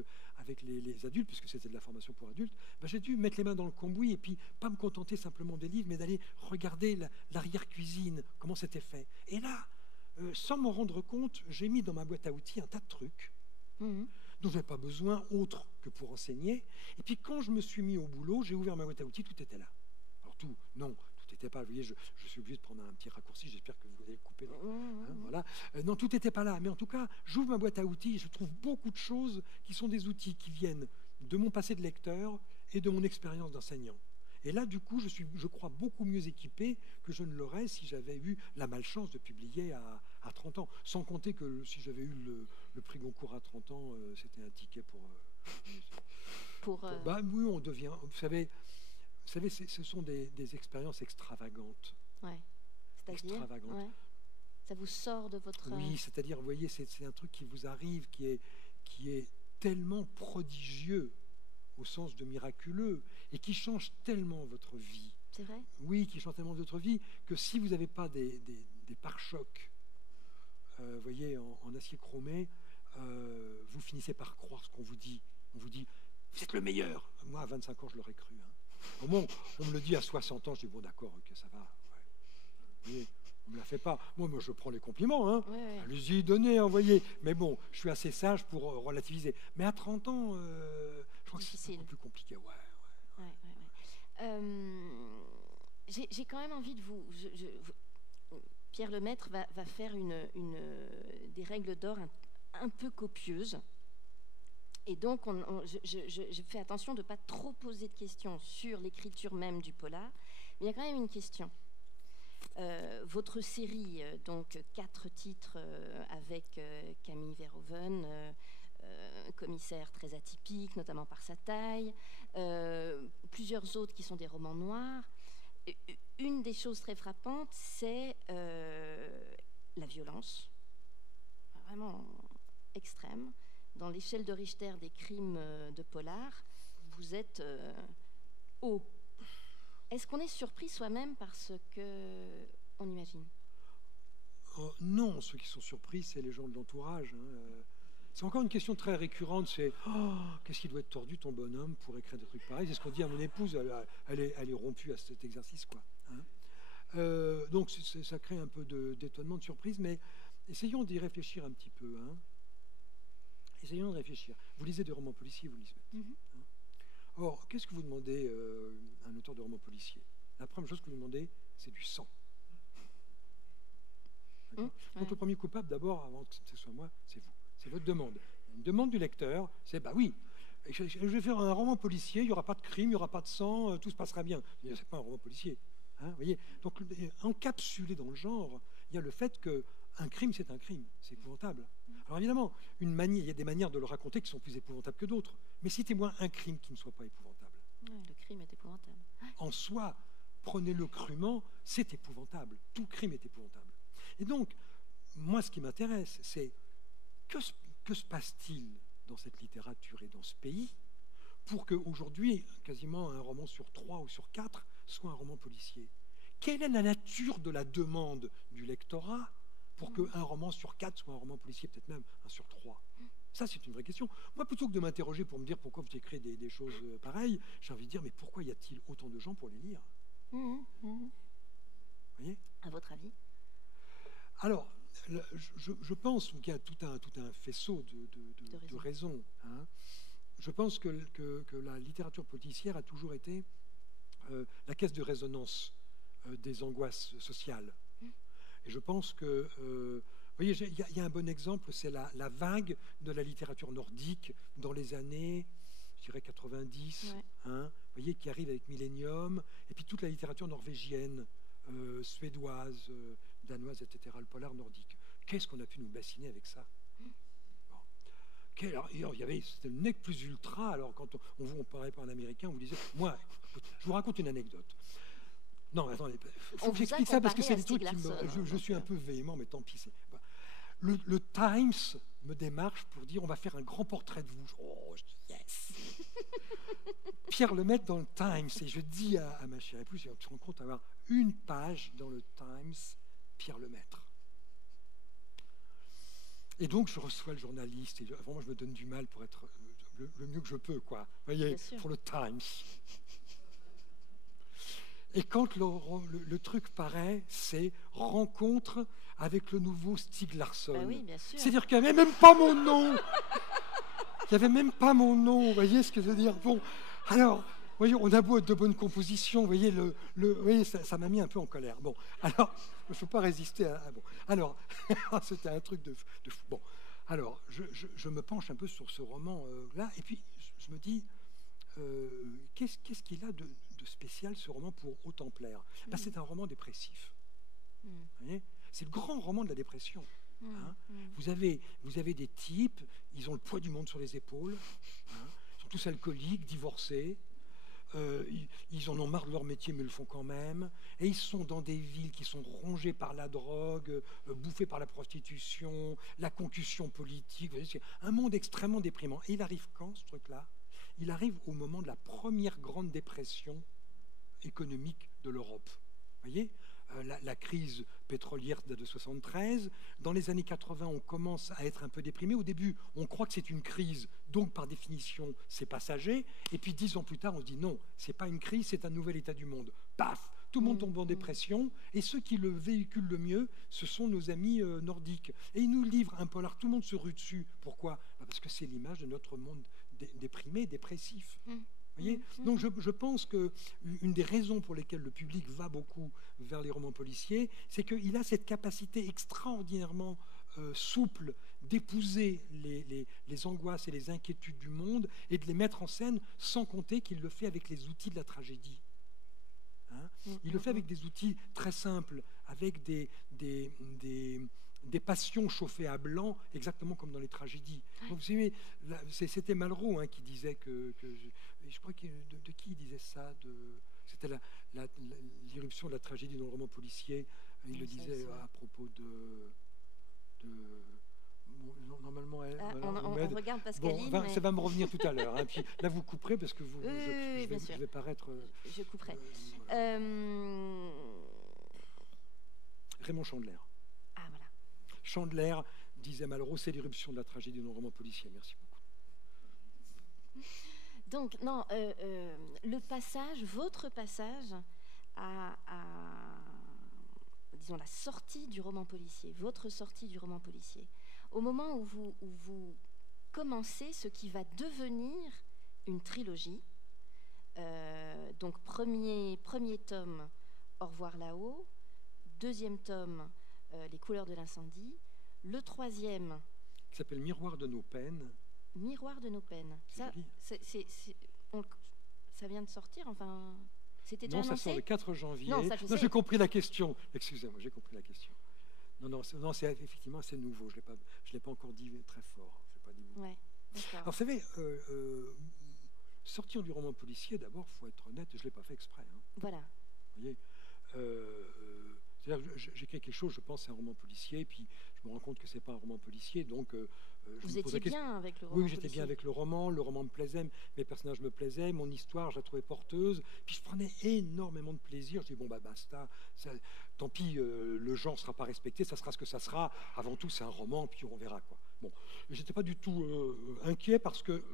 les adultes, puisque c'était de la formation pour adultes, j'ai dû mettre les mains dans le cambouis et puis pas me contenter simplement des livres, mais d'aller regarder l'arrière-cuisine, comment c'était fait. Et là, sans m'en rendre compte, j'ai mis dans ma boîte à outils un tas de trucs dont je n'avais pas besoin autre que pour enseigner. Et puis quand je me suis mis au boulot, j'ai ouvert ma boîte à outils, tout était là. Alors tout n'était pas, vous voyez, je suis obligé de prendre un petit raccourci, j'espère que vous allez couper. Voilà. Non, tout n'était pas là, mais en tout cas, j'ouvre ma boîte à outils et je trouve beaucoup de choses qui sont des outils qui viennent de mon passé de lecteur et de mon expérience d'enseignant. Et là, du coup, je crois, beaucoup mieux équipé que je ne l'aurais si j'avais eu la malchance de publier à 30 ans. Sans compter que si j'avais eu le prix Goncourt à 30 ans, c'était un ticket oui, on devient... Vous savez, ce sont des expériences extravagantes. Ouais. C'est-à-dire, extravagantes. Ouais. Ça vous sort de votre... Oui, c'est-à-dire, vous voyez, c'est un truc qui vous arrive, qui est tellement prodigieux au sens de miraculeux, et qui change tellement votre vie. C'est vrai ? Oui, qui change tellement votre vie, que si vous n'avez pas des pare-chocs, vous voyez, en acier chromé, vous finissez par croire ce qu'on vous dit. On vous dit, vous êtes le meilleur. Moi, à 25 ans, je l'aurais cru. Au moment où on me le dit à 60 ans, je dis, bon, d'accord, ok, ça va. Ouais. Vous voyez, on ne me la fait pas. Moi, je prends les compliments. Ouais. Allez-y, donnez, envoyez. Mais bon, je suis assez sage pour relativiser. Mais à 30 ans, je crois que c'est un peu plus compliqué. Ouais. J'ai quand même envie de vous... Pierre Lemaître va faire des règles d'or un peu copieuses. Et donc, je fais attention de ne pas trop poser de questions sur l'écriture même du polar. Mais il y a quand même une question. Votre série, donc 4 titres avec Camille Verhoeven, commissaire très atypique, notamment par sa taille, plusieurs autres qui sont des romans noirs. Une des choses très frappantes, c'est la violence, vraiment extrême. Dans l'échelle de Richter des crimes de polar, vous êtes haut. Est-ce qu'on est surpris soi-même par ce qu'on imagine ? Non, ceux qui sont surpris, c'est les gens de l'entourage. C'est encore une question très récurrente, c'est qu'est-ce qui doit être tordu ton bonhomme pour écrire des trucs pareils ? C'est ce qu'on dit à mon épouse, elle est rompue à cet exercice, quoi. Donc ça crée un peu d'étonnement, de surprise, mais essayons d'y réfléchir un petit peu. Essayons de réfléchir. Vous lisez des romans policiers, vous, Lisbeth. Or, qu'est-ce que vous demandez à un auteur de romans policiers ? La première chose que vous demandez, c'est du sang. Donc le premier coupable, d'abord, avant que ce soit moi, c'est vous. C'est votre demande. Une demande du lecteur, c'est oui, je vais faire un roman policier, il n'y aura pas de crime, il n'y aura pas de sang, tout se passera bien. C'est pas un roman policier. Vous voyez ? Donc, encapsulé dans le genre, il y a le fait qu'un crime, c'est un crime. C'est épouvantable. Alors évidemment, il y a des manières de le raconter qui sont plus épouvantables que d'autres. Mais citez-moi un crime qui ne soit pas épouvantable. Le crime est épouvantable. En soi, prenez-le crûment, c'est épouvantable. Tout crime est épouvantable. Et donc, moi, ce qui m'intéresse, c'est que se passe-t-il dans cette littérature et dans ce pays pour qu'aujourd'hui, quasiment un roman sur 3 ou sur 4 soit un roman policier ? Quelle est la nature de la demande du lectorat pour qu'un roman sur 4 soit un roman policier, peut-être même un sur 3 ? Ça, c'est une vraie question. Moi, plutôt que de m'interroger pour me dire pourquoi vous écrivez des choses pareilles, j'ai envie de dire, mais pourquoi y a-t-il autant de gens pour les lire ? Vous voyez ? À votre avis ? Alors, je pense qu'il y a tout un faisceau de raisons. Je pense que la littérature policière a toujours été la caisse de résonance des angoisses sociales. Et je pense que... vous voyez, il y a un bon exemple, c'est la vague de la littérature nordique dans les années, je dirais, 90, vous voyez, qui arrive avec Millennium, et puis toute la littérature norvégienne, suédoise, danoise, etc., le polar nordique. Qu'est-ce qu'on a pu nous bassiner avec ça ? Alors, c'était le nec plus ultra. Alors, quand on parlait par un Américain, on vous disait, moi, écoute, je vous raconte une anecdote. Non, attendez, il faut que j'explique ça parce que c'est des trucs qui je suis un peu véhément, mais tant pis. Le Times me démarche pour dire, on va faire un grand portrait de vous. Oh, je dis, yes. Pierre Lemaître dans le Times, et je dis à ma chère épouse, je me rends compte d'avoir une page dans le Times, Pierre Lemaître. Et donc, je reçois le journaliste, et vraiment, je me donne du mal pour être le mieux que je peux, quoi. Vous voyez, pour le Times. Et quand le truc paraît, c'est rencontre avec le nouveau Stieg Larsson. Bah oui, bien sûr. C'est-à-dire qu'il n'y avait même pas mon nom. Il n'y avait même pas mon nom, vous voyez ce que je veux dire? Bon, alors, vous voyez, on a beau être de bonne composition, vous voyez, vous voyez ça m'a mis un peu en colère. Bon, alors, je ne peux pas résister à bon. Alors, c'était un truc de fou. Bon, alors, je me penche un peu sur ce roman-là, et puis je me dis, qu'est-ce qu'il a de spécial, ce roman, pour autant plaire? Ben, c'est un roman dépressif. Vous voyez, c'est le grand roman de la dépression. Hein. Vous avez des types, ils ont le poids du monde sur les épaules, hein, ils sont tous alcooliques, divorcés, ils en ont marre de leur métier mais ils le font quand même, et ils sont dans des villes qui sont rongées par la drogue, bouffées par la prostitution, la concussion politique. Vous voyez, c'est un monde extrêmement déprimant. Et il arrive quand, ce truc-là? Il arrive au moment de la première grande dépression économique de l'Europe. Vous voyez, la crise pétrolière date de 73. Dans les années 80, on commence à être un peu déprimé. Au début, on croit que c'est une crise, donc par définition, c'est passager. Et puis 10 ans plus tard, on se dit non, c'est pas une crise, c'est un nouvel état du monde. Paf, tout le monde tombe en dépression. Et ceux qui le véhiculent le mieux, ce sont nos amis nordiques. Et ils nous livrent un polar, tout le monde se rue dessus. Pourquoi? Parce que c'est l'image de notre monde déprimé, dépressif. Voyez, donc je pense qu'une des raisons pour lesquelles le public va beaucoup vers les romans policiers, c'est qu'il a cette capacité extraordinairement souple d'épouser les angoisses et les inquiétudes du monde et de les mettre en scène, sans compter qu'il le fait avec les outils de la tragédie. Hein? Il le fait avec des outils très simples, avec des passions chauffées à blanc, exactement comme dans les tragédies. Donc, vous savez, c'était Malraux, hein, qui disait je crois que de qui il disait ça? C'était l'irruption de la tragédie dans le roman policier. Il le disait à propos normalement, on regarde Pascaline. Bon, ça va me revenir tout à l'heure. Hein. Puis là, vous couperez parce que je vais paraître. Je couperai. Voilà. Raymond Chandler. Ah voilà. Chandler disait Malraux, c'est l'irruption de la tragédie dans le roman policier. Merci beaucoup. Donc, non, votre passage à disons, la sortie du roman policier, votre sortie du roman policier, au moment où vous commencez ce qui va devenir une trilogie, donc premier tome, Au revoir là-haut, deuxième tome, Les couleurs de l'incendie, le troisième... Qui s'appelle Miroir de nos peines. Miroir de nos peines. Ça vient de sortir, enfin... C'était déjà annoncé? Ça sort le 4 janvier. Non, j'ai compris la question. Excusez-moi, j'ai compris la question. Non, c'est effectivement assez nouveau. Je l'ai pas encore dit très fort. Je l'ai pas dit beaucoup. Ouais, d'accord. Alors, vous savez, sortir du roman policier, d'abord, il faut être honnête, je ne l'ai pas fait exprès. Hein. Voilà. Vous voyez, c'est-à-dire que j'écris quelque chose, je pense, c'est un roman policier, puis je me rends compte que c'est pas un roman policier, donc vous étiez bien avec le roman. Oui, j'étais bien avec le roman me plaisait, mes personnages me plaisaient, mon histoire, je la trouvais porteuse, puis je prenais énormément de plaisir. Je dis bon bah basta, tant pis, le genre sera pas respecté, ça sera ce que ça sera. Avant tout, c'est un roman, puis on verra quoi. Bon, j'étais pas du tout inquiet parce que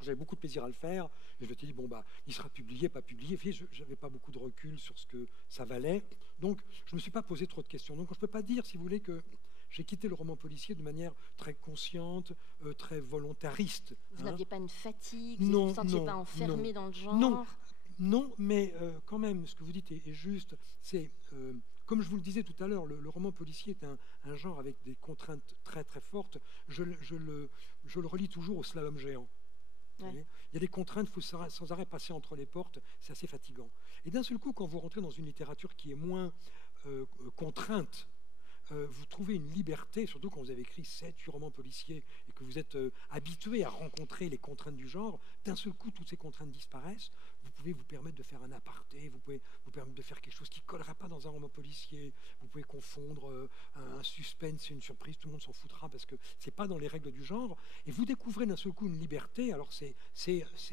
j'avais beaucoup de plaisir à le faire, et je me suis dit, bon, bah, il sera publié, pas publié. Je n'avais pas beaucoup de recul sur ce que ça valait, donc je ne me suis pas posé trop de questions. Donc je ne peux pas dire, si vous voulez, que j'ai quitté le roman policier de manière très consciente, très volontariste. Vous n'aviez pas une fatigue, non, vous ne vous sentiez pas enfermé dans le genre? Non, mais quand même, ce que vous dites est juste. C'est, comme je vous le disais tout à l'heure, le roman policier est un genre avec des contraintes très très fortes. Je le relis toujours au slalom géant. Ouais. Il y a des contraintes, il faut sans arrêt passer entre les portes, c'est assez fatigant. Et d'un seul coup, quand vous rentrez dans une littérature qui est moins contrainte, vous trouvez une liberté, surtout quand vous avez écrit 7-8 romans policiers et que vous êtes habitué à rencontrer les contraintes du genre. D'un seul coup, toutes ces contraintes disparaissent. Vous pouvez vous permettre de faire un aparté, vous pouvez vous permettre de faire quelque chose qui ne collerait pas dans un roman policier. Vous pouvez confondre un suspense et une surprise, tout le monde s'en foutra parce que ce n'est pas dans les règles du genre. Et vous découvrez d'un seul coup une liberté, alors c'est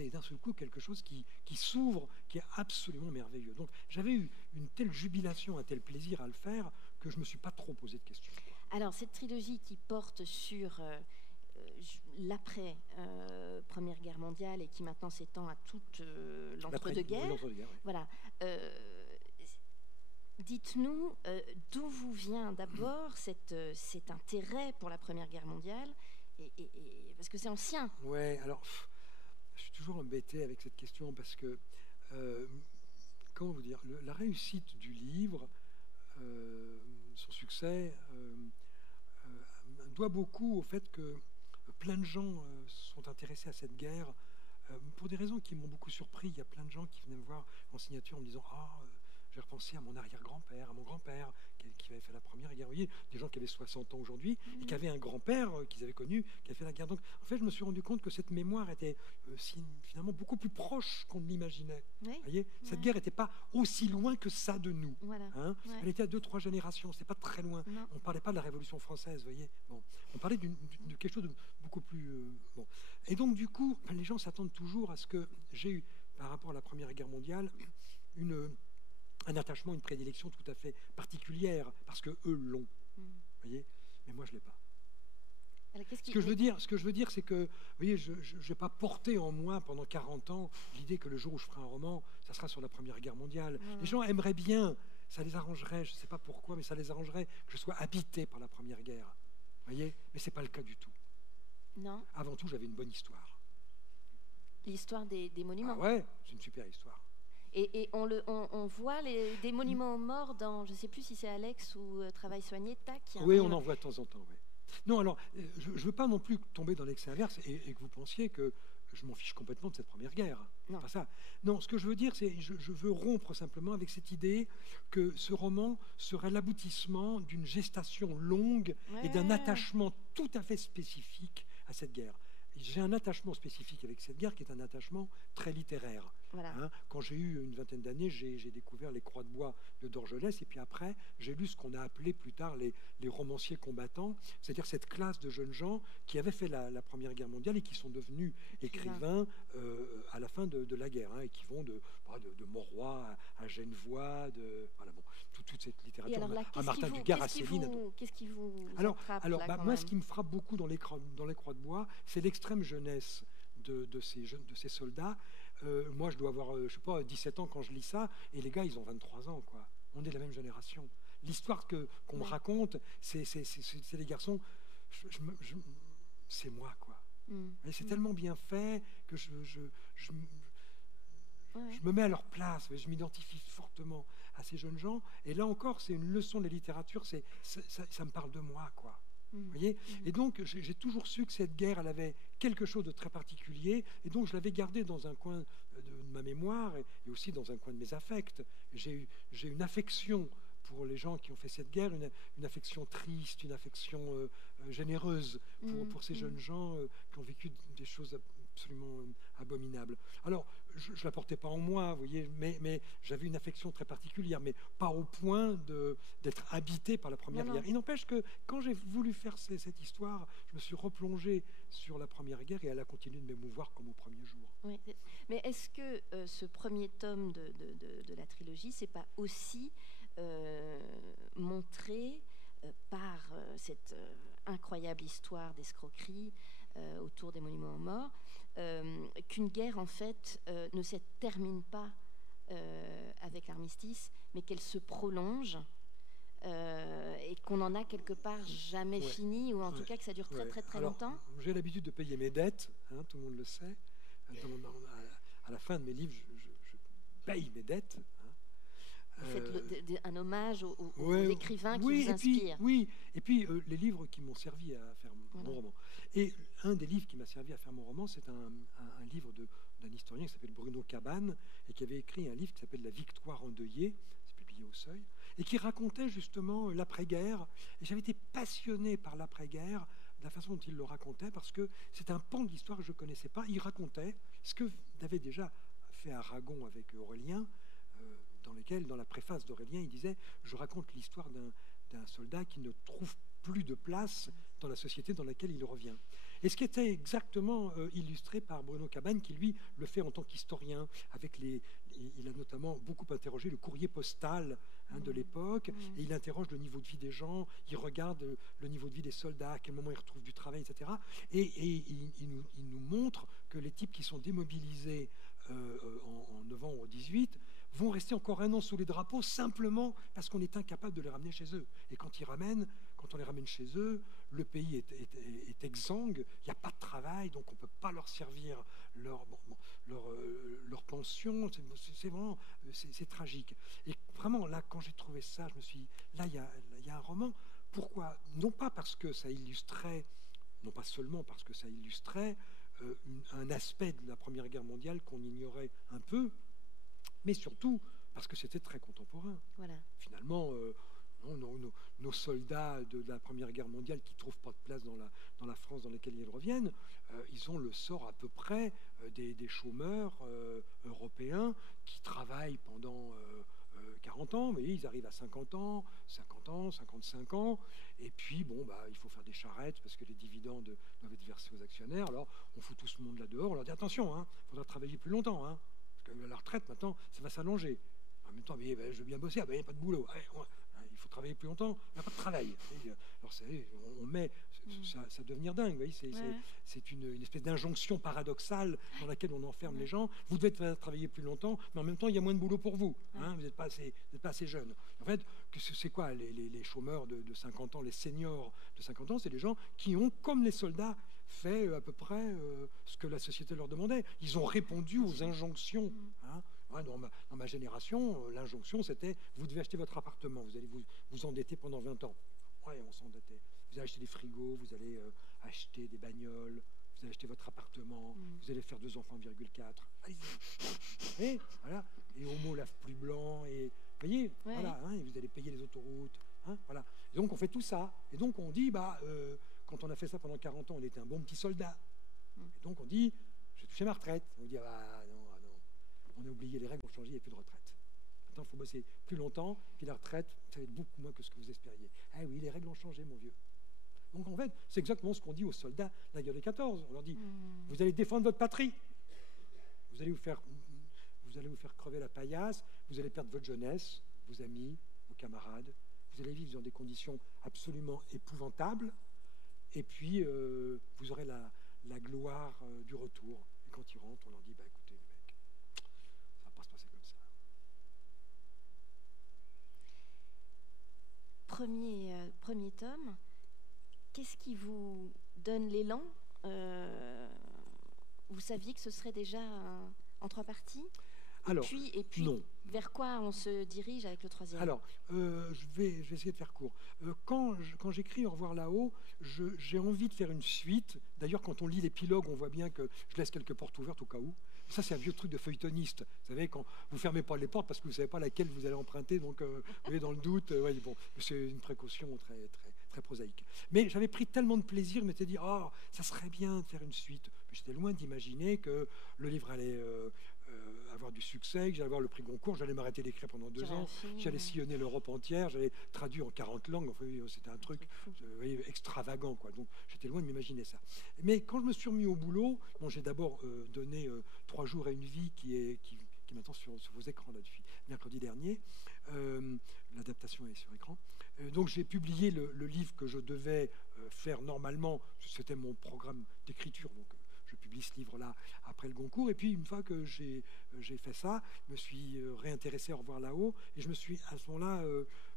d'un seul coup quelque chose qui s'ouvre, qui est absolument merveilleux. Donc j'avais eu une telle jubilation, un tel plaisir à le faire, que je ne me suis pas trop posé de questions. Alors, cette trilogie qui porte sur l'après Première Guerre mondiale et qui maintenant s'étend à toute l'entre-deux-guerres. Voilà. Dites-nous d'où vous vient d'abord cet intérêt pour la Première Guerre mondiale, parce que c'est ancien. Ouais, alors je suis toujours embêté avec cette question parce que, comment vous dire, la réussite du livre, son succès, doit beaucoup au fait que plein de gens sont intéressés à cette guerre pour des raisons qui m'ont beaucoup surpris. Il y a plein de gens qui venaient me voir en signature en me disant « Ah, j'ai repensé à mon arrière-grand-père, à mon grand-père qui avait fait la Première Guerre. » Vous voyez, des gens qui avaient 60 ans aujourd'hui et qui avaient un grand-père qu'ils avaient connu, qui a fait la guerre. Donc, en fait, je me suis rendu compte que cette mémoire était finalement beaucoup plus proche qu'on ne l'imaginait. Oui. Vous voyez, cette guerre n'était pas aussi loin que ça de nous. Voilà. Hein. Ouais. Elle était à 2-3 générations, c'était pas très loin. Non. On ne parlait pas de la Révolution française, vous voyez. Bon. On parlait de quelque chose de beaucoup plus... bon. Et donc, du coup, les gens s'attendent toujours à ce que j'ai eu, par rapport à la Première Guerre mondiale, un attachement, une prédilection tout à fait particulière, parce que eux l'ont. Vous voyez, mais moi, je ne l'ai pas. Alors, Ce que je veux dire, c'est que, vous voyez, je n'ai pas porté en moi pendant 40 ans l'idée que le jour où je ferai un roman, ça sera sur la Première Guerre mondiale. Les gens aimeraient bien, ça les arrangerait, je ne sais pas pourquoi, mais ça les arrangerait que je sois habité par la Première Guerre. Vous voyez, mais ce n'est pas le cas du tout. Non. Avant tout, j'avais une bonne histoire. L'histoire des monuments. Ah ouais, c'est une super histoire. Et on voit des monuments aux morts dans, je ne sais plus si c'est Alex ou Travail soigné, tac. Oui, on en voit de temps en temps, oui. Non, alors, je ne veux pas non plus tomber dans l'excès inverse et que vous pensiez que je m'en fiche complètement de cette Première Guerre. Non. Pas ça. Non, ce que je veux dire, c'est je veux rompre simplement avec cette idée que ce roman serait l'aboutissement d'une gestation longue et d'un attachement tout à fait spécifique à cette guerre. J'ai un attachement spécifique avec cette guerre qui est un attachement très littéraire. Voilà. Hein, quand j'ai eu une vingtaine d'années, j'ai découvert les Croix de bois de Dorgelès, et puis après, j'ai lu ce qu'on a appelé plus tard les romanciers combattants, c'est-à-dire cette classe de jeunes gens qui avaient fait la Première Guerre mondiale et qui sont devenus écrivains à la fin de la guerre, hein, et qui vont de Mauroy à Genevois, voilà, bon, toute cette littérature, alors là, à Martin Dugard, à Céline. Qu'est-ce qui vous Alors, là, moi, ce qui me frappe beaucoup dans les Croix de bois, c'est l'extrême jeunesse de ces soldats. Moi, je dois avoir, je sais pas, 17 ans quand je lis ça, et les gars, ils ont 23 ans, quoi. On est de la même génération. L'histoire qu'on me raconte, c'est les garçons, c'est moi, quoi. Et c'est tellement bien fait que je me mets à leur place, je m'identifie fortement à ces jeunes gens. Et là encore, c'est une leçon de la littérature, ça me parle de moi, quoi. Vous voyez. Et donc, j'ai toujours su que cette guerre, elle avait quelque chose de très particulier, et donc je l'avais gardée dans un coin de ma mémoire et aussi dans un coin de mes affects. J'ai une affection pour les gens qui ont fait cette guerre, une affection triste, une affection généreuse pour ces jeunes gens qui ont vécu des choses absolument abominables. Alors, je ne la portais pas en moi, vous voyez, mais j'avais une affection très particulière, mais pas au point d'être habité par la Première Guerre. Il n'empêche que quand j'ai voulu faire cette histoire, je me suis replongé sur la Première Guerre et elle a continué de m'émouvoir comme au premier jour. Oui. Mais est-ce que ce premier tome de la trilogie, c'est pas aussi montré par cette incroyable histoire d'escroquerie autour des monuments aux morts, qu'une guerre, en fait, ne se termine pas avec l'armistice, mais qu'elle se prolonge et qu'on n'en a quelque part jamais fini, ou en tout cas que ça dure très longtemps. J'ai l'habitude de payer mes dettes, hein, tout le monde le sait. À la fin de mes livres, je paye mes dettes. Vous faites un hommage aux écrivains qui vous inspirent. Et puis les livres qui m'ont servi à faire mon roman. Et un des livres qui m'a servi à faire mon roman, c'est un livre d'un historien qui s'appelle Bruno Cabane, et qui avait écrit un livre qui s'appelle La Victoire endeuillée, c'est publié au Seuil, et qui racontait justement l'après-guerre. Et j'avais été passionné par l'après-guerre, de la façon dont il le racontait, parce que c'est un pan de l'histoire que je ne connaissais pas. Il racontait ce que avait déjà fait Aragon avec Aurélien, dans la préface d'Aurélien, il disait « Je raconte l'histoire d'un soldat qui ne trouve plus de place dans la société dans laquelle il revient. » Et ce qui était exactement illustré par Bruno Cabane, qui lui le fait en tant qu'historien. Il a notamment beaucoup interrogé le courrier postal de l'époque, et il interroge le niveau de vie des gens, il regarde le niveau de vie des soldats, à quel moment ils retrouvent du travail, etc. Et il nous montre que les types qui sont démobilisés en novembre 18 vont rester encore un an sous les drapeaux simplement parce qu'on est incapable de les ramener chez eux. Et quand on les ramène chez eux, le pays est exsangue, il n'y a pas de travail, donc on ne peut pas leur servir leur pension. C'est vraiment c'est tragique. Et vraiment, là, quand j'ai trouvé ça, je me suis dit, là, il y a un roman. Pourquoi? Non pas parce que ça illustrait, non pas seulement parce que ça illustrait un aspect de la Première Guerre mondiale qu'on ignorait un peu, mais surtout parce que c'était très contemporain. Voilà. Finalement, nos soldats de la Première Guerre mondiale qui ne trouvent pas de place dans la France dans laquelle ils reviennent, ils ont le sort à peu près des chômeurs européens qui travaillent pendant 40 ans, mais ils arrivent à 50 ans, 55 ans, et puis il faut faire des charrettes parce que les dividendes doivent être versés aux actionnaires. Alors on fout tout ce monde là dehors, on leur dit attention, il faudra travailler plus longtemps, parce que la retraite maintenant ça va s'allonger. En même temps, je veux bien bosser, il n'y a pas de boulot. Il faut travailler plus longtemps, il n'y a pas de travail. Alors on met ça devenir dingue. Vous voyez, c'est une espèce d'injonction paradoxale dans laquelle on enferme les gens. Vous devez travailler plus longtemps, mais en même temps, il y a moins de boulot pour vous. Vous n'êtes pas assez jeune. En fait, c'est quoi les chômeurs de 50 ans, les seniors de 50 ans? C'est des gens qui ont, comme les soldats, fait à peu près ce que la société leur demandait. Ils ont répondu aux injonctions. Dans ma génération, l'injonction, c'était vous devez acheter votre appartement, vous allez vous endetter pendant 20 ans. On s'endettait. Vous allez acheter des frigos, vous allez acheter des bagnoles, vous allez acheter votre appartement, vous allez faire 2 enfants, 4. Allez-y. Et voilà. Et homo lave plus blanc, et vous voyez, voilà, et vous allez payer les autoroutes. Voilà. Et donc on fait tout ça. Et donc on dit, quand on a fait ça pendant 40 ans, on était un bon petit soldat. Et donc on dit, j'ai touché ma retraite. On dit, non. On a oublié, les règles ont changé, il n'y a plus de retraite. Maintenant, il faut bosser plus longtemps, puis la retraite, ça va être beaucoup moins que ce que vous espériez. Ah oui, les règles ont changé, mon vieux. Donc en fait, c'est exactement ce qu'on dit aux soldats de la guerre de 14. On leur dit, vous allez défendre votre patrie. Vous allez vous faire crever la paillasse, vous allez perdre votre jeunesse, vos amis, vos camarades. Vous allez vivre dans des conditions absolument épouvantables. Et puis, vous aurez la gloire du retour. Et quand ils rentrent, on leur dit, écoutez, premier tome, qu'est-ce qui vous donne l'élan? Vous saviez que ce serait déjà en 3 parties? Alors, et puis non. Vers quoi on se dirige avec le 3e? Alors, je vais essayer de faire court. Quand j'écris Au revoir là-haut, j'ai envie de faire une suite. D'ailleurs, quand on lit l'épilogue, on voit bien que je laisse quelques portes ouvertes au cas où. Ça, c'est un vieux truc de feuilletoniste. Vous savez, quand vous ne fermez pas les portes parce que vous ne savez pas laquelle vous allez emprunter, donc vous avez dans le doute. C'est une précaution très, très, très prosaïque. Mais j'avais pris tellement de plaisir, je m'étais dit, ça serait bien de faire une suite. J'étais loin d'imaginer que le livre allait avoir du succès, que j'allais avoir le prix Goncourt, j'allais m'arrêter d'écrire pendant 2 ans, j'allais sillonner l'Europe entière, j'allais traduire en 40 langues. Enfin, c'était un truc extravagant, quoi. Donc j'étais loin de m'imaginer ça. Mais quand je me suis remis au boulot, j'ai d'abord donné 3 jours et une vie qui m'attend sur vos écrans là depuis mercredi dernier. L'adaptation est sur écran. Donc j'ai publié le livre que je devais faire normalement. C'était mon programme d'écriture, donc je publie ce livre-là après le Goncourt. Et puis, une fois que j'ai fait ça, je me suis réintéressé à Au revoir là-haut. Et je me suis, à ce moment-là,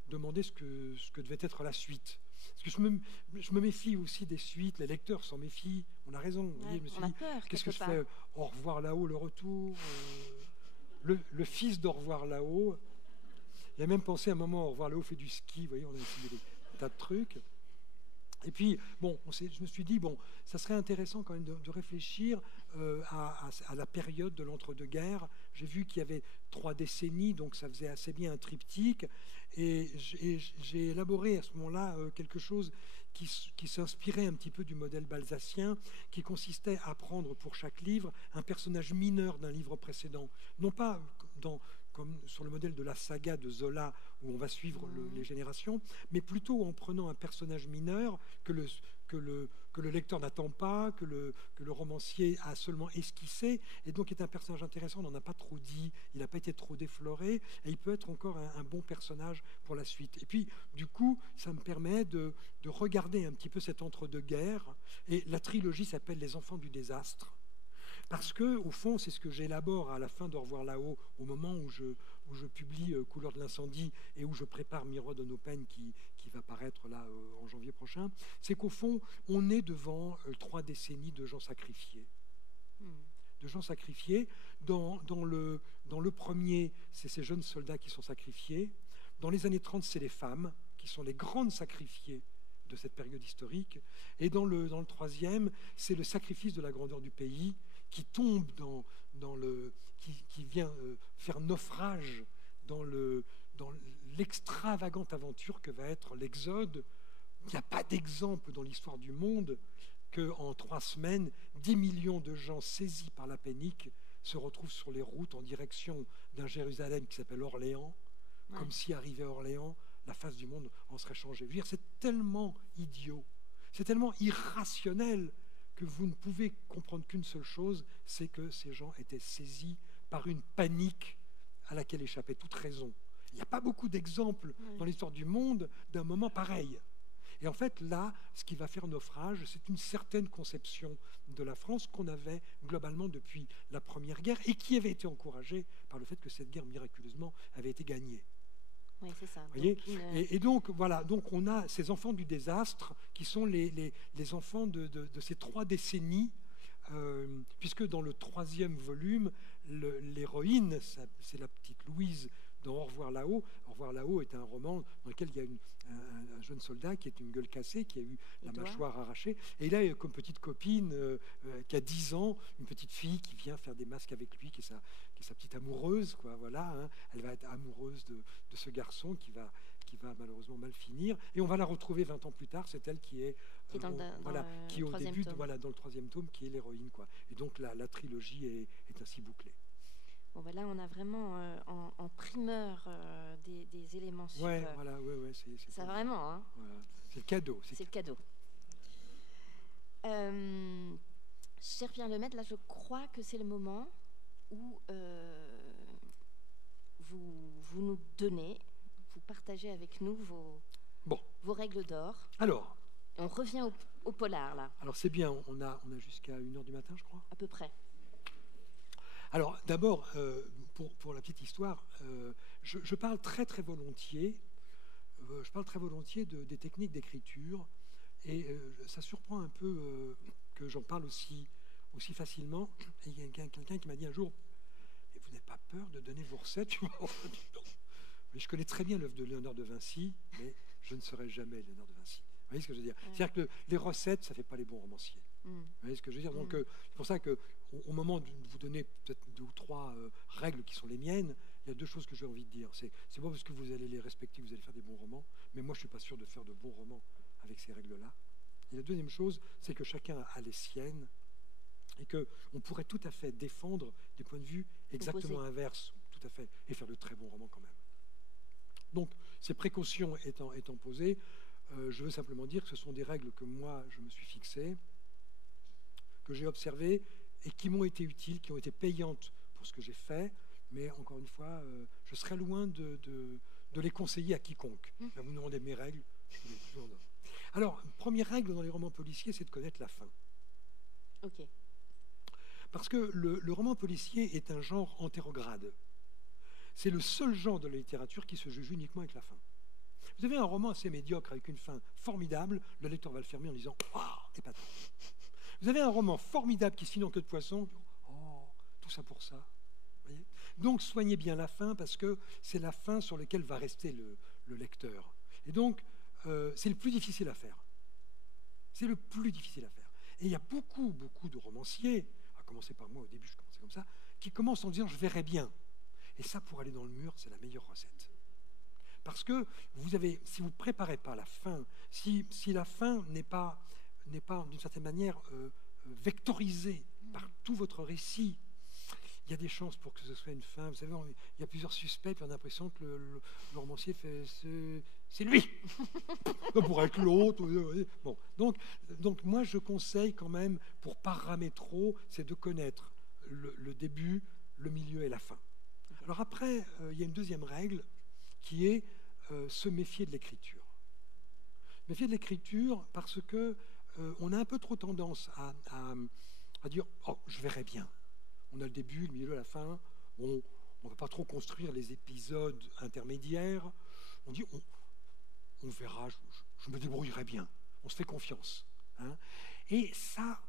demandé ce que devait être la suite. Parce que je me méfie aussi des suites. Les lecteurs s'en méfient. On a raison. Vous voyez, je me suis dit, qu'est-ce que je fais? Au revoir là-haut, le retour. Le fils d'Au revoir là-haut. Il a même pensé à un moment, Au revoir là-haut fait du ski. Vous voyez, on a essayé des tas de trucs. Et puis, je me suis dit, ça serait intéressant quand même de réfléchir à la période de l'entre-deux-guerres. J'ai vu qu'il y avait 3 décennies, donc ça faisait assez bien un triptyque. Et j'ai élaboré à ce moment-là quelque chose qui s'inspirait un petit peu du modèle balzacien, qui consistait à prendre pour chaque livre un personnage mineur d'un livre précédent. Non pas comme sur le modèle de la saga de Zola, où on va suivre les générations, mais plutôt en prenant un personnage mineur que le lecteur n'attend pas, que le romancier a seulement esquissé, et donc est un personnage intéressant, on n'en a pas trop dit, il n'a pas été trop défloré, et il peut être encore un bon personnage pour la suite. Et puis, du coup, ça me permet de regarder un petit peu cet entre-deux-guerres, et la trilogie s'appelle Les Enfants du désastre, parce que, au fond, c'est ce que j'élabore à la fin d'Au revoir là-haut, au moment où je publie Couleur de l'incendie et où je prépare Miroir de nos peines qui va paraître là en janvier prochain, c'est qu'au fond, on est devant 3 décennies de gens sacrifiés. De gens sacrifiés. Dans le premier, c'est ces jeunes soldats qui sont sacrifiés. Dans les années 30, c'est les femmes qui sont les grandes sacrifiées de cette période historique. Et dans le troisième, c'est le sacrifice de la grandeur du pays qui tombe qui vient faire naufrage dans l'extravagante aventure que va être l'Exode. Il n'y a pas d'exemple dans l'histoire du monde qu'en 3 semaines, 10 millions de gens saisis par la panique se retrouvent sur les routes en direction d'un Jérusalem qui s'appelle Orléans, comme si arrivé à Orléans, la face du monde en serait changée. Je veux dire, c'est tellement idiot, c'est tellement irrationnel que vous ne pouvez comprendre qu'une seule chose, c'est que ces gens étaient saisis par une panique à laquelle échappait toute raison. Il n'y a pas beaucoup d'exemples dans l'histoire du monde d'un moment pareil. Et en fait, là, ce qui va faire naufrage, c'est une certaine conception de la France qu'on avait globalement depuis la Première Guerre et qui avait été encouragée par le fait que cette guerre, miraculeusement, avait été gagnée. Oui, c'est ça. Voyez, et donc, voilà, donc on a ces enfants du désastre qui sont les enfants de ces 3 décennies, puisque dans le 3e volume, l'héroïne, c'est la petite Louise dans Au revoir là-haut. Au revoir là-haut est un roman dans lequel il y a un jeune soldat qui est une gueule cassée, qui a eu la mâchoire arrachée. Et il a comme petite copine, qui a 10 ans, une petite fille qui vient faire des masques avec lui, qui est sa petite amoureuse, quoi, voilà, hein. Elle va être amoureuse de ce garçon qui va malheureusement mal finir. Et on va la retrouver 20 ans plus tard, c'est elle qui est au début, dans le 3e tome, qui est l'héroïne, quoi. Et donc la trilogie est ainsi bouclée. Bon, ben là, on a vraiment en primeur des éléments sur... Voilà, c'est ça vraiment, hein. Voilà. C'est le cadeau. C'est le cadeau. Cher Pierre Lemaitre, là, je crois que c'est le moment où vous nous donnez, vous partagez avec nous vos règles d'or. Alors, on revient au polar, là. Alors, c'est bien, on a jusqu'à 1h du matin, je crois. À peu près. Alors, d'abord, pour la petite histoire, je parle très très volontiers. Des techniques d'écriture, et ça surprend un peu que j'en parle aussi facilement. Et il y a quelqu'un qui m'a dit un jour, mais vous n'avez pas peur de donner vos recettes? Mais je connais très bien l'œuvre de Léonard de Vinci, mais je ne serai jamais Léonard de Vinci. Vous voyez ce que je veux dire? C'est-à-dire que les recettes, ça ne fait pas les bons romanciers. Vous voyez ce que je veux dire? Donc, c'est pour ça qu'au moment de vous donner peut-être 2 ou 3 règles qui sont les miennes, il y a 2 choses que j'ai envie de dire. C'est pas parce que vous allez les respecter que vous allez faire des bons romans, mais moi, je ne suis pas sûr de faire de bons romans avec ces règles-là. Et la deuxième chose, c'est que chacun a les siennes et qu'on pourrait tout à fait défendre des points de vue exactement inverses, tout à fait, et faire de très bons romans quand même. Donc, ces précautions étant posées, je veux simplement dire que ce sont des règles que moi, je me suis fixées, que j'ai observées et qui m'ont été utiles, qui ont été payantes pour ce que j'ai fait, mais encore une fois, je serais loin de les conseiller à quiconque. Vous me demandez mes règles, je vous les toujours donne. Alors, première règle dans les romans policiers, c'est de connaître la fin. Ok. Parce que le roman policier est un genre antérograde. C'est le seul genre de la littérature qui se juge uniquement avec la fin. Vous avez un roman assez médiocre avec une fin formidable, le lecteur va le fermer en disant « Waouh, épatant !» Vous avez un roman formidable qui se finit en queue de poisson, « Oh, tout ça pour ça !» Voyez. Donc soignez bien la fin parce que c'est la fin sur laquelle va rester le lecteur. Et donc, c'est le plus difficile à faire. C'est le plus difficile à faire. Et il y a beaucoup, beaucoup de romanciers, à commencer par moi au début, je commençais comme ça, qui commencent en disant « je verrai bien ». Et ça, pour aller dans le mur, c'est la meilleure recette. Parce que si vous ne préparez pas la fin, si la fin n'est pas d'une certaine manière vectorisée par tout votre récit, il y a des chances pour que ce soit une fin. Vous savez, il y a plusieurs suspects, puis on a l'impression que le romancier fait c'est lui. Ça pourrait être l'autre. Bon, donc moi je conseille quand même, pour pas ramer trop, c'est de connaître le début, le milieu et la fin. Alors après, il y a une deuxième règle qui est se méfier de l'écriture. Méfier de l'écriture parce que on a un peu trop tendance à dire « Oh, je verrai bien ». On a le début, le milieu, la fin. On ne va pas trop construire les épisodes intermédiaires. On dit on verra, je me débrouillerai bien. On se fait confiance. Hein. Et ça,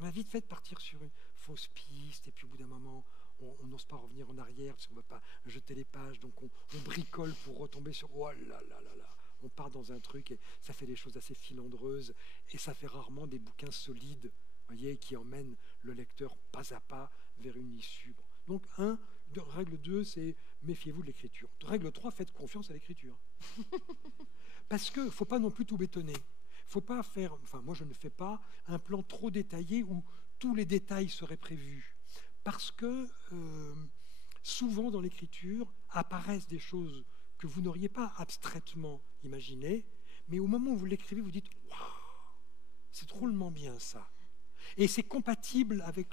on a vite fait de partir sur une fausse piste, et puis au bout d'un moment, on n'ose pas revenir en arrière, parce qu'on ne va pas jeter les pages, donc on bricole pour retomber sur « Oh là là là là ». On part dans un truc, et ça fait des choses assez filandreuses, et ça fait rarement des bouquins solides, voyez, qui emmènent le lecteur pas à pas vers une issue. Bon. Donc, règle 2, c'est méfiez-vous de l'écriture. Règle 3, faites confiance à l'écriture. Parce qu'il ne faut pas non plus tout bétonner. Il ne faut pas faire, enfin moi je ne fais pas un plan trop détaillé où tous les détails seraient prévus. Parce que souvent dans l'écriture apparaissent des choses que vous n'auriez pas abstraitement imaginées, mais au moment où vous l'écrivez, vous dites « Waouh, c'est drôlement bien ça ». Et c'est compatible avec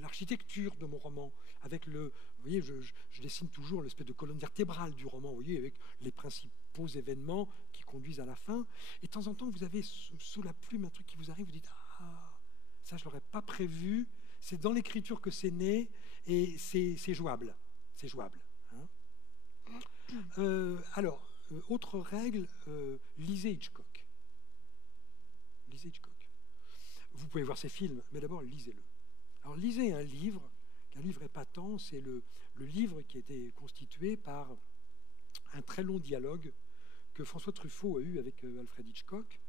l'architecture de mon roman, avec vous voyez, je dessine toujours l'espèce de colonne vertébrale du roman, vous voyez, avec les principaux événements qui conduisent à la fin. Et de temps en temps, vous avez sous la plume un truc qui vous arrive, vous dites « Ah, ça je ne l'aurais pas prévu, c'est dans l'écriture que c'est né, et c'est jouable. C'est jouable. Hein. Alors, autre règle, lisez Hitchcock. Lisez Hitchcock. Vous pouvez voir ses films, mais d'abord, lisez-le. Alors, lisez un livre épatant, c'est le livre qui a été constitué par un très long dialogue que François Truffaut a eu avec Alfred Hitchcock.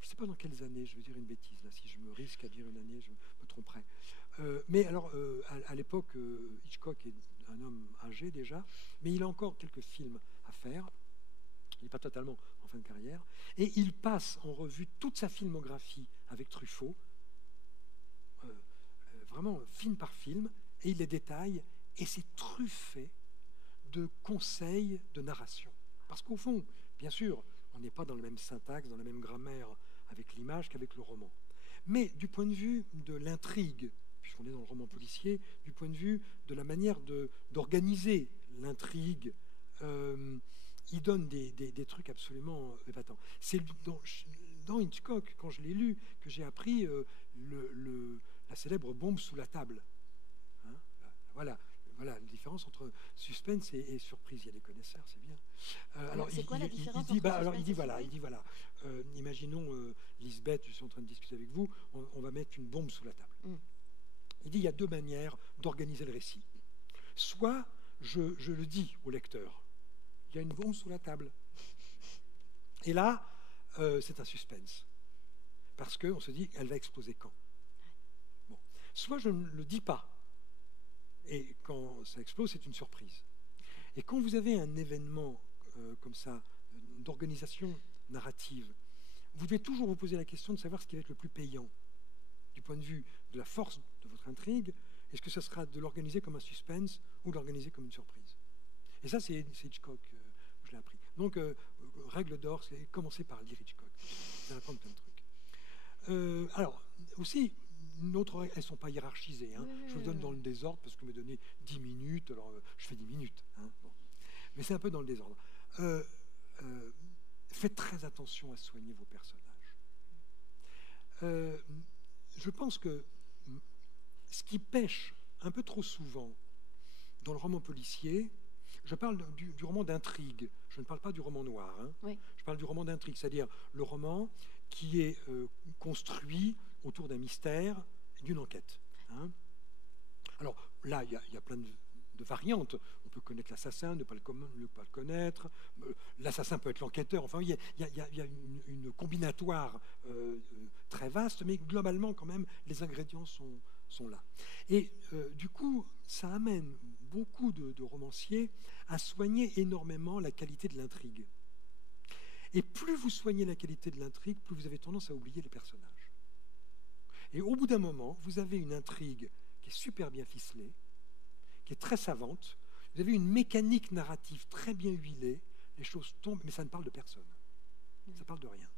Je ne sais pas dans quelles années, je vais dire une bêtise, là, si je me risque à dire une année, je me tromperai. Mais alors, à l'époque, Hitchcock est un homme âgé déjà, mais il a encore quelques films à faire. Il n'est pas totalement en fin de carrière. Et il passe en revue toute sa filmographie avec Truffaut, vraiment film par film, et il les détaille, et c'est truffé de conseils de narration. Parce qu'au fond, bien sûr, on n'est pas dans le même syntaxe, dans la même grammaire avec l'image qu'avec le roman. Mais du point de vue de l'intrigue, puisqu'on est dans le roman policier, du point de vue de la manière d'organiser l'intrigue, il donne des trucs absolument épatants. C'est dans Hitchcock, quand je l'ai lu, que j'ai appris la célèbre bombe sous la table. Hein, voilà la différence entre suspense et surprise. Il y a des connaisseurs, c'est bien. Alors, c'est quoi la différence il dit voilà. Imaginons, Lisbeth, je suis en train de discuter avec vous, on va mettre une bombe sous la table. Il dit il y a deux manières d'organiser le récit. Soit je le dis au lecteur, il y a une bombe sous la table. Et là, c'est un suspense. Parce qu'on se dit, elle va exploser quand? Bon. Soit je ne le dis pas. Et quand ça explose, c'est une surprise. Et quand vous avez un événement comme ça, d'organisation narrative, vous devez toujours vous poser la question de savoir ce qui va être le plus payant. Du point de vue de la force de votre intrigue, est-ce que ça sera de l'organiser comme un suspense ou de l'organiser comme une surprise? Et ça, c'est Hitchcock, je l'ai appris. Donc, règle d'or, c'est commencer par lire Hitchcock. Ça va apprendre plein de trucs. Alors, aussi, une autre règle, elles ne sont pas hiérarchisées. Hein. Je vous donne dans le désordre parce que vous me donnez 10 minutes, alors je fais 10 minutes. Hein. Bon. Mais c'est un peu dans le désordre. Faites très attention à soigner vos personnages. Je pense que ce qui pêche un peu trop souvent dans le roman policier, je parle du roman d'intrigue, je ne parle pas du roman noir, hein. Oui. Je parle du roman d'intrigue, c'est-à-dire le roman qui est construit autour d'un mystère et d'une enquête. Hein. Alors là, il y a plein de variantes. On peut connaître l'assassin, ne pas le connaître. L'assassin peut être l'enquêteur. Enfin, il y a une combinatoire très vaste, mais globalement, quand même, les ingrédients sont là. Et du coup, ça amène beaucoup de romanciers à soigner énormément la qualité de l'intrigue. Et plus vous soignez la qualité de l'intrigue, plus vous avez tendance à oublier les personnages. Et au bout d'un moment, vous avez une intrigue qui est super bien ficelée, qui est très savante. Vous avez une mécanique narrative très bien huilée. Les choses tombent, mais ça ne parle de personne. Ça parle de rien.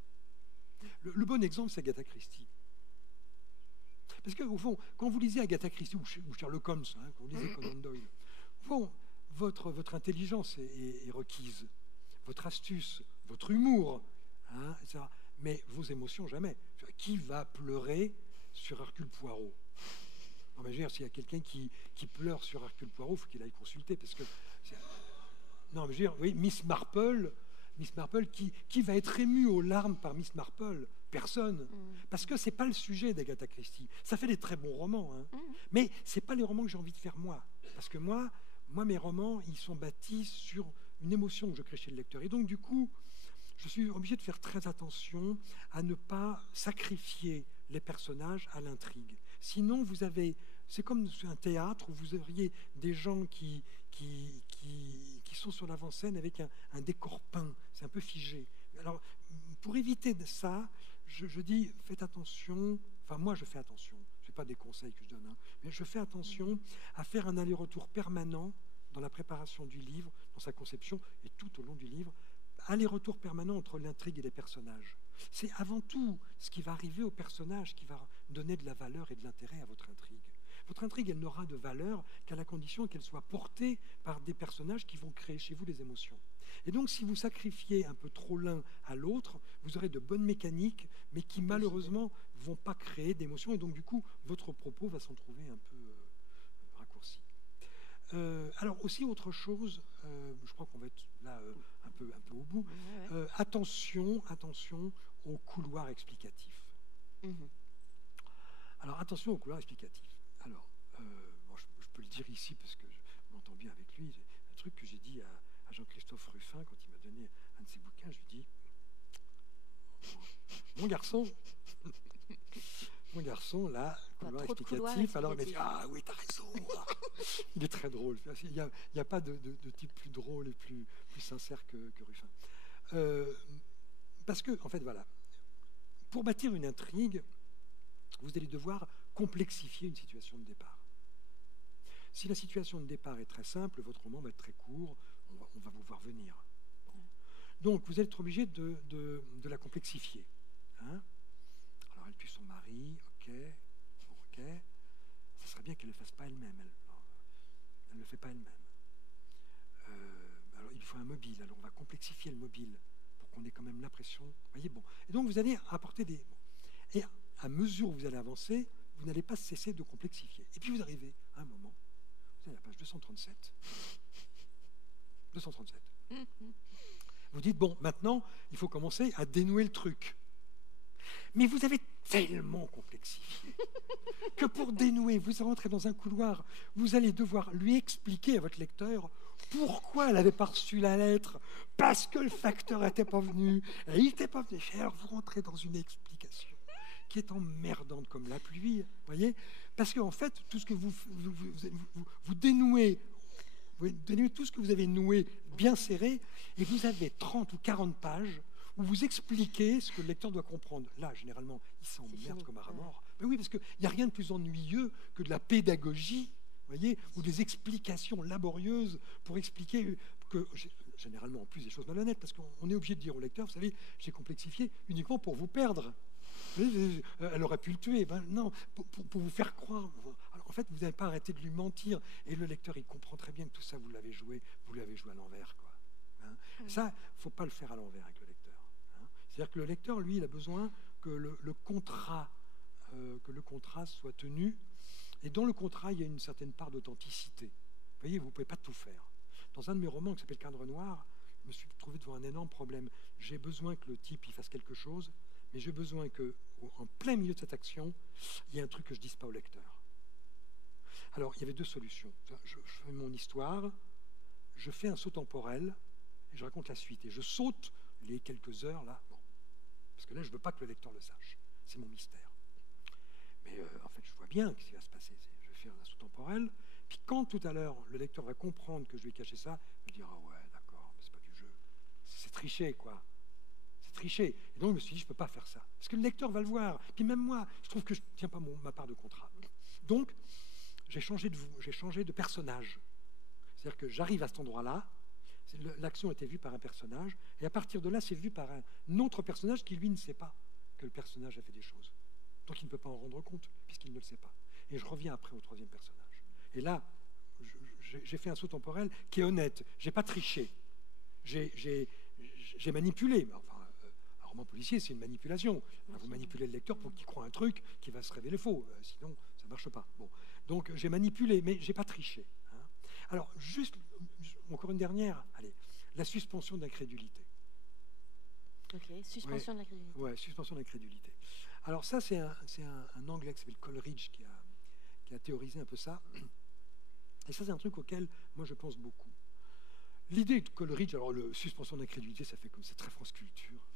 Le bon exemple, c'est Agatha Christie. Parce qu'au fond, quand vous lisez Agatha Christie ou Sherlock Holmes, hein, quand vous lisez Conan Doyle, au fond, votre intelligence est requise, votre astuce, votre humour, hein, etc. Mais vos émotions, jamais. Qui va pleurer sur Hercule Poirot? Non, mais je veux dire, s'il y a quelqu'un qui pleure sur Hercule Poirot, il faut qu'il aille consulter. Parce que non, mais je veux dire, oui, Miss Marple, qui va être émue aux larmes par Miss Marple? Personne. Parce que ce n'est pas le sujet d'Agatha Christie. Ça fait des très bons romans, hein. Mais ce n'est pas les romans que j'ai envie de faire moi. Parce que moi, mes romans, ils sont bâtis sur une émotion que je crée chez le lecteur. Et donc, du coup, je suis obligé de faire très attention à ne pas sacrifier les personnages à l'intrigue. Sinon, c'est comme un théâtre où vous auriez des gens qui sont sur l'avant-scène avec un décor peint. C'est un peu figé. Alors, pour éviter de ça, je dis, faites attention. Enfin, moi, je fais attention. Ce n'est pas des conseils que je donne, hein, mais je fais attention à faire un aller-retour permanent dans la préparation du livre, dans sa conception, et tout au long du livre, aller-retour permanent entre l'intrigue et les personnages. C'est avant tout ce qui va arriver aux personnages qui va donner de la valeur et de l'intérêt à votre intrigue. Votre intrigue, elle n'aura de valeur qu'à la condition qu'elle soit portée par des personnages qui vont créer chez vous des émotions. Et donc, si vous sacrifiez un peu trop l'un à l'autre, vous aurez de bonnes mécaniques, mais qui malheureusement ne vont pas créer d'émotions. Et donc, du coup, votre propos va s'en trouver un peu raccourci. Alors, aussi, autre chose, je crois qu'on va être là un peu au bout. Attention au couloir explicatif. Alors, attention au couloir explicatif. Alors, bon, je peux le dire ici parce que je m'entends bien avec lui. Un truc que j'ai dit à Jean-Christophe Ruffin quand il m'a donné un de ses bouquins, je lui dis, mon garçon, là, couloir explicatif. Alors il m'a dit, ah oui, t'as raison. Il est très drôle. Il n'y a pas de type plus drôle et plus sincère que Ruffin. Parce que, en fait, voilà, pour bâtir une intrigue, vous allez devoir complexifier une situation de départ. Si la situation de départ est très simple, votre roman va être très court, on va vous voir venir. Bon. Donc, vous allez être obligé de la complexifier. Hein? Alors, elle tue son mari, ok. Ça serait bien qu'elle ne le fasse pas elle-même. Elle ne le fait pas elle-même. Alors, il faut un mobile. Alors, on va complexifier le mobile pour qu'on ait quand même l'impression. Voyez, bon. Et donc, vous allez apporter des... Et à mesure où vous allez avancer, vous n'allez pas cesser de complexifier. Et puis, vous arrivez à un moment, vous avez la page 237. 237. Vous dites, bon, maintenant, il faut commencer à dénouer le truc. Mais vous avez tellement complexifié que pour dénouer, vous rentrez dans un couloir, vous allez devoir lui expliquer à votre lecteur pourquoi elle n'avait pas reçu la lettre, parce que le facteur n'était pas venu, et il n'était pas venu. Alors vous rentrez dans une explication qui est emmerdante comme la pluie, voyez, parce qu'en fait, tout ce que vous dénouez, tout ce que vous avez noué bien serré, et vous avez 30 ou 40 pages où vous expliquez ce que le lecteur doit comprendre. Là, généralement, il s'emmerde comme un rat mort. Mais oui, parce qu'il n'y a rien de plus ennuyeux que de la pédagogie, voyez, ou des explications laborieuses pour expliquer que, généralement, en plus, des choses malhonnêtes, parce qu'on est obligé de dire au lecteur, vous savez, j'ai complexifié uniquement pour vous perdre. Elle aurait pu le tuer. Ben non, pour vous faire croire. Alors, en fait, vous n'avez pas arrêté de lui mentir. Et le lecteur, il comprend très bien que tout ça, vous l'avez joué à l'envers, quoi. Hein? Ça, il ne faut pas le faire à l'envers avec le lecteur. Hein? C'est-à-dire que le lecteur, lui, il a besoin que le contrat soit tenu. Et dans le contrat, il y a une certaine part d'authenticité. Vous voyez, vous ne pouvez pas tout faire. Dans un de mes romans qui s'appelle Cadre Noir, je me suis trouvé devant un énorme problème. J'ai besoin que le type il fasse quelque chose, mais j'ai besoin qu'en plein milieu de cette action, il y ait un truc que je ne dise pas au lecteur. Alors, il y avait deux solutions. Je fais mon histoire, je fais un saut temporel, et je raconte la suite. Et je saute les quelques heures, là. Bon. Parce que là, je ne veux pas que le lecteur le sache. C'est mon mystère. Mais en fait, je vois bien ce qui va se passer. Je vais faire un saut temporel, puis quand tout à l'heure, le lecteur va comprendre que je vais cacher ça, il va dire « Ah ouais, d'accord, mais c'est pas du jeu. C'est triché, quoi. C'est tricher. Et donc, je me suis dit, je ne peux pas faire ça. Parce que le lecteur va le voir. Puis même moi, je trouve que je ne tiens pas ma part de contrat. Donc, j'ai changé de personnage. C'est-à-dire que j'arrive à cet endroit-là, l'action était vue par un personnage, et à partir de là, c'est vu par un autre personnage qui, lui, ne sait pas que le personnage a fait des choses. Donc, il ne peut pas en rendre compte, puisqu'il ne le sait pas. Et je reviens après au troisième personnage. Et là, j'ai fait un saut temporel qui est honnête. Je n'ai pas triché. J'ai manipulé. Enfin, un roman policier, c'est une manipulation. Vous manipulez le lecteur pour qu'il croie un truc qui va se révéler faux. Sinon, ça ne marche pas. Bon. Donc, j'ai manipulé, mais je n'ai pas triché. Hein. Alors, juste, encore une dernière. Allez, la suspension d'incrédulité. Ok, suspension d'incrédulité. Ouais, suspension d'incrédulité. Alors ça, c'est un Anglais qui s'appelle Coleridge qui a théorisé un peu ça. Et ça, c'est un truc auquel moi je pense beaucoup. L'idée de Coleridge, alors le suspension d'incrédulité, ça fait comme c'est très France Culture.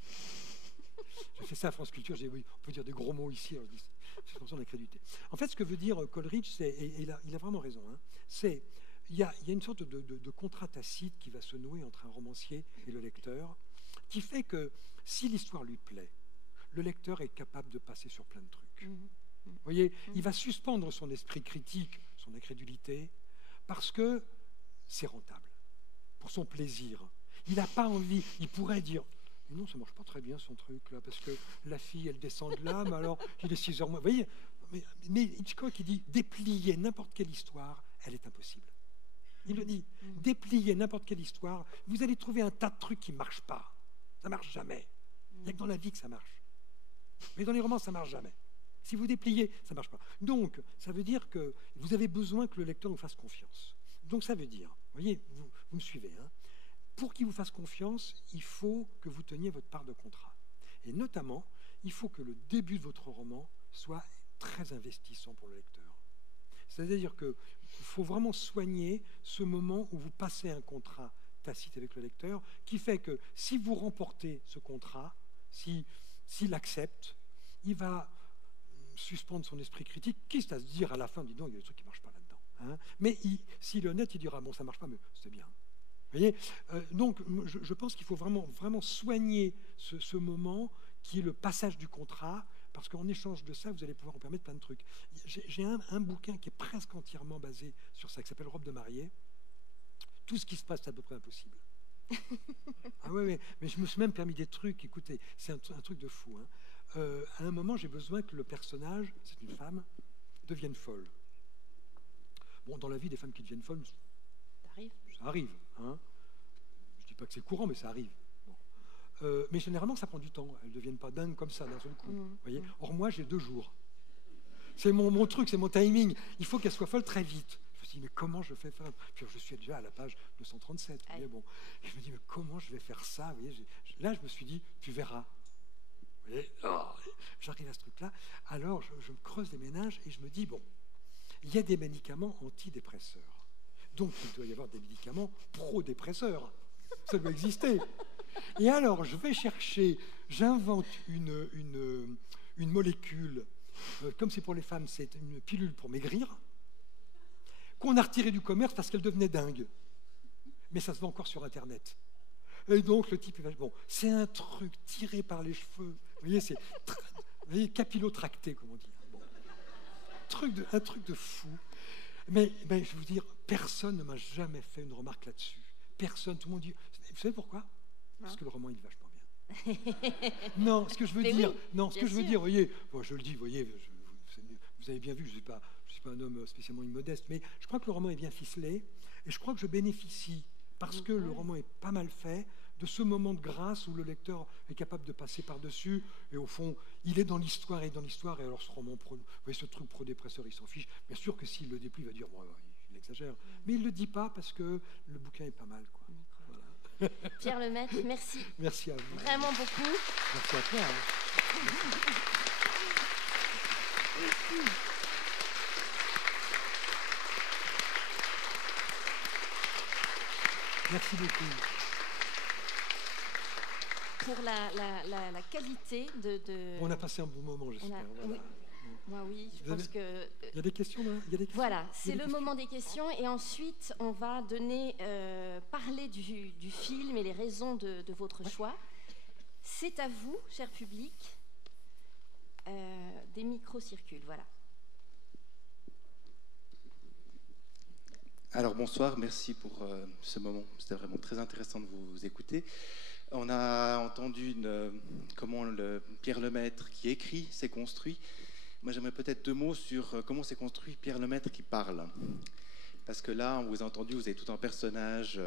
J'ai fait ça à France Culture, j'ai dit, oui, on peut dire des gros mots ici, alors je dis suspension d'incrédulité. En fait, ce que veut dire Coleridge, c'est, et il a vraiment raison, hein, c'est il y a une sorte de contrat tacite qui va se nouer entre un romancier et le lecteur, qui fait que si l'histoire lui plaît, le lecteur est capable de passer sur plein de trucs. Vous voyez, il va suspendre son esprit critique, son incrédulité, parce que c'est rentable, pour son plaisir. Il n'a pas envie, il pourrait dire, non, ça ne marche pas très bien son truc, là, parce que la fille, elle descend de là, mais alors, il est 6 heures moins. Vous voyez, mais Hitchcock, il dit, déplier n'importe quelle histoire, elle est impossible. Il le dit, déplier n'importe quelle histoire, vous allez trouver un tas de trucs qui ne marchent pas. Ça ne marche jamais. Il n'y a que dans la vie que ça marche. Mais dans les romans, ça ne marche jamais. Si vous dépliez, ça ne marche pas. Donc, ça veut dire que vous avez besoin que le lecteur vous fasse confiance. Donc, ça veut dire, vous voyez, vous me suivez, hein, pour qu'il vous fasse confiance, il faut que vous teniez votre part de contrat. Et notamment, il faut que le début de votre roman soit très investissant pour le lecteur. C'est-à-dire qu'il faut vraiment soigner ce moment où vous passez un contrat tacite avec le lecteur, qui fait que si vous remportez ce contrat, s'il accepte, il va suspendre son esprit critique, quitte à se dire à la fin, dis donc, il y a des trucs qui ne marchent pas là-dedans. Hein. Mais s'il est honnête, il dira, bon, ça ne marche pas, mais c'est bien. Vous voyez, donc, je pense qu'il faut vraiment, vraiment soigner ce moment qui est le passage du contrat, parce qu'en échange de ça, vous allez pouvoir en permettre plein de trucs. J'ai un bouquin qui est presque entièrement basé sur ça, qui s'appelle Robe de mariée. Tout ce qui se passe, c'est à peu près impossible. Ah ouais, mais je me suis même permis des trucs, écoutez, c'est un truc de fou. Hein. À un moment, j'ai besoin que le personnage, c'est une femme, devienne folle. Bon, dans la vie, des femmes qui deviennent folles, ça arrive. Hein. Je ne dis pas que c'est courant, mais ça arrive. Bon. Mais généralement, ça prend du temps. Elles ne deviennent pas dingues comme ça d'un seul coup. Voyez. Or, moi, j'ai 2 jours. C'est mon truc, c'est mon timing. Il faut qu'elle soit folle très vite. Je me suis dit, mais comment je fais faire? Puis je suis déjà à la page 237. Vous voyez, bon. Et je me dis, mais comment je vais faire ça? Vous voyez, là, je me suis dit, tu verras. Vous voyez, j'arrive à ce truc-là. Alors, je me creuse les méninges et je me dis, bon, il y a des médicaments antidépresseurs. Donc, il doit y avoir des médicaments pro-dépresseurs. Ça doit exister. Et alors, je vais chercher, j'invente une molécule, comme c'est pour les femmes, c'est une pilule pour maigrir, qu'on a retirée du commerce parce qu'elle devenait dingue. Mais ça se vend encore sur Internet. Et donc, le type, bon, c'est un truc tiré par les cheveux. Vous voyez, capillotracté, comme on dit. Bon. Un truc de fou. Mais je vais vous dire, personne ne m'a jamais fait une remarque là-dessus. Personne, tout le monde dit... Vous savez pourquoi? Parce que le roman, il est vachement bien. Non, ce que je veux dire... Oui, non, ce que je veux dire, voyez... Bon, je le dis, voyez, vous avez bien vu, je ne suis pas un homme spécialement immodeste, mais je crois que le roman est bien ficelé, et je crois que je bénéficie, parce que le roman est pas mal fait, de ce moment de grâce où le lecteur est capable de passer par-dessus, et au fond, il est dans l'histoire, et alors ce roman, vous voyez, ce truc pro-dépresseur, il s'en fiche. Bien sûr que s'il le déplie, il va dire, bon, il exagère. Mais il ne le dit pas parce que le bouquin est pas mal, quoi. Voilà. Pierre Lemaitre, merci. Merci à vous. Vraiment beaucoup. Merci à toi. Hein. Merci beaucoup. Pour la qualité de... On a passé un bon moment, j'espère. Voilà. Oui. Moi, oui, je pense que... Il y a des questions, là? Voilà, c'est le moment des questions. Et ensuite, on va parler du film et les raisons de votre choix. C'est à vous, cher public. Des micros circulent, voilà. Alors bonsoir, merci pour ce moment. C'était vraiment très intéressant de vous écouter. On a entendu comment Pierre Lemaître qui écrit s'est construit. Moi j'aimerais peut-être 2 mots sur comment s'est construit Pierre Lemaître qui parle. Parce que là, on vous a entendu, vous avez tout un personnage,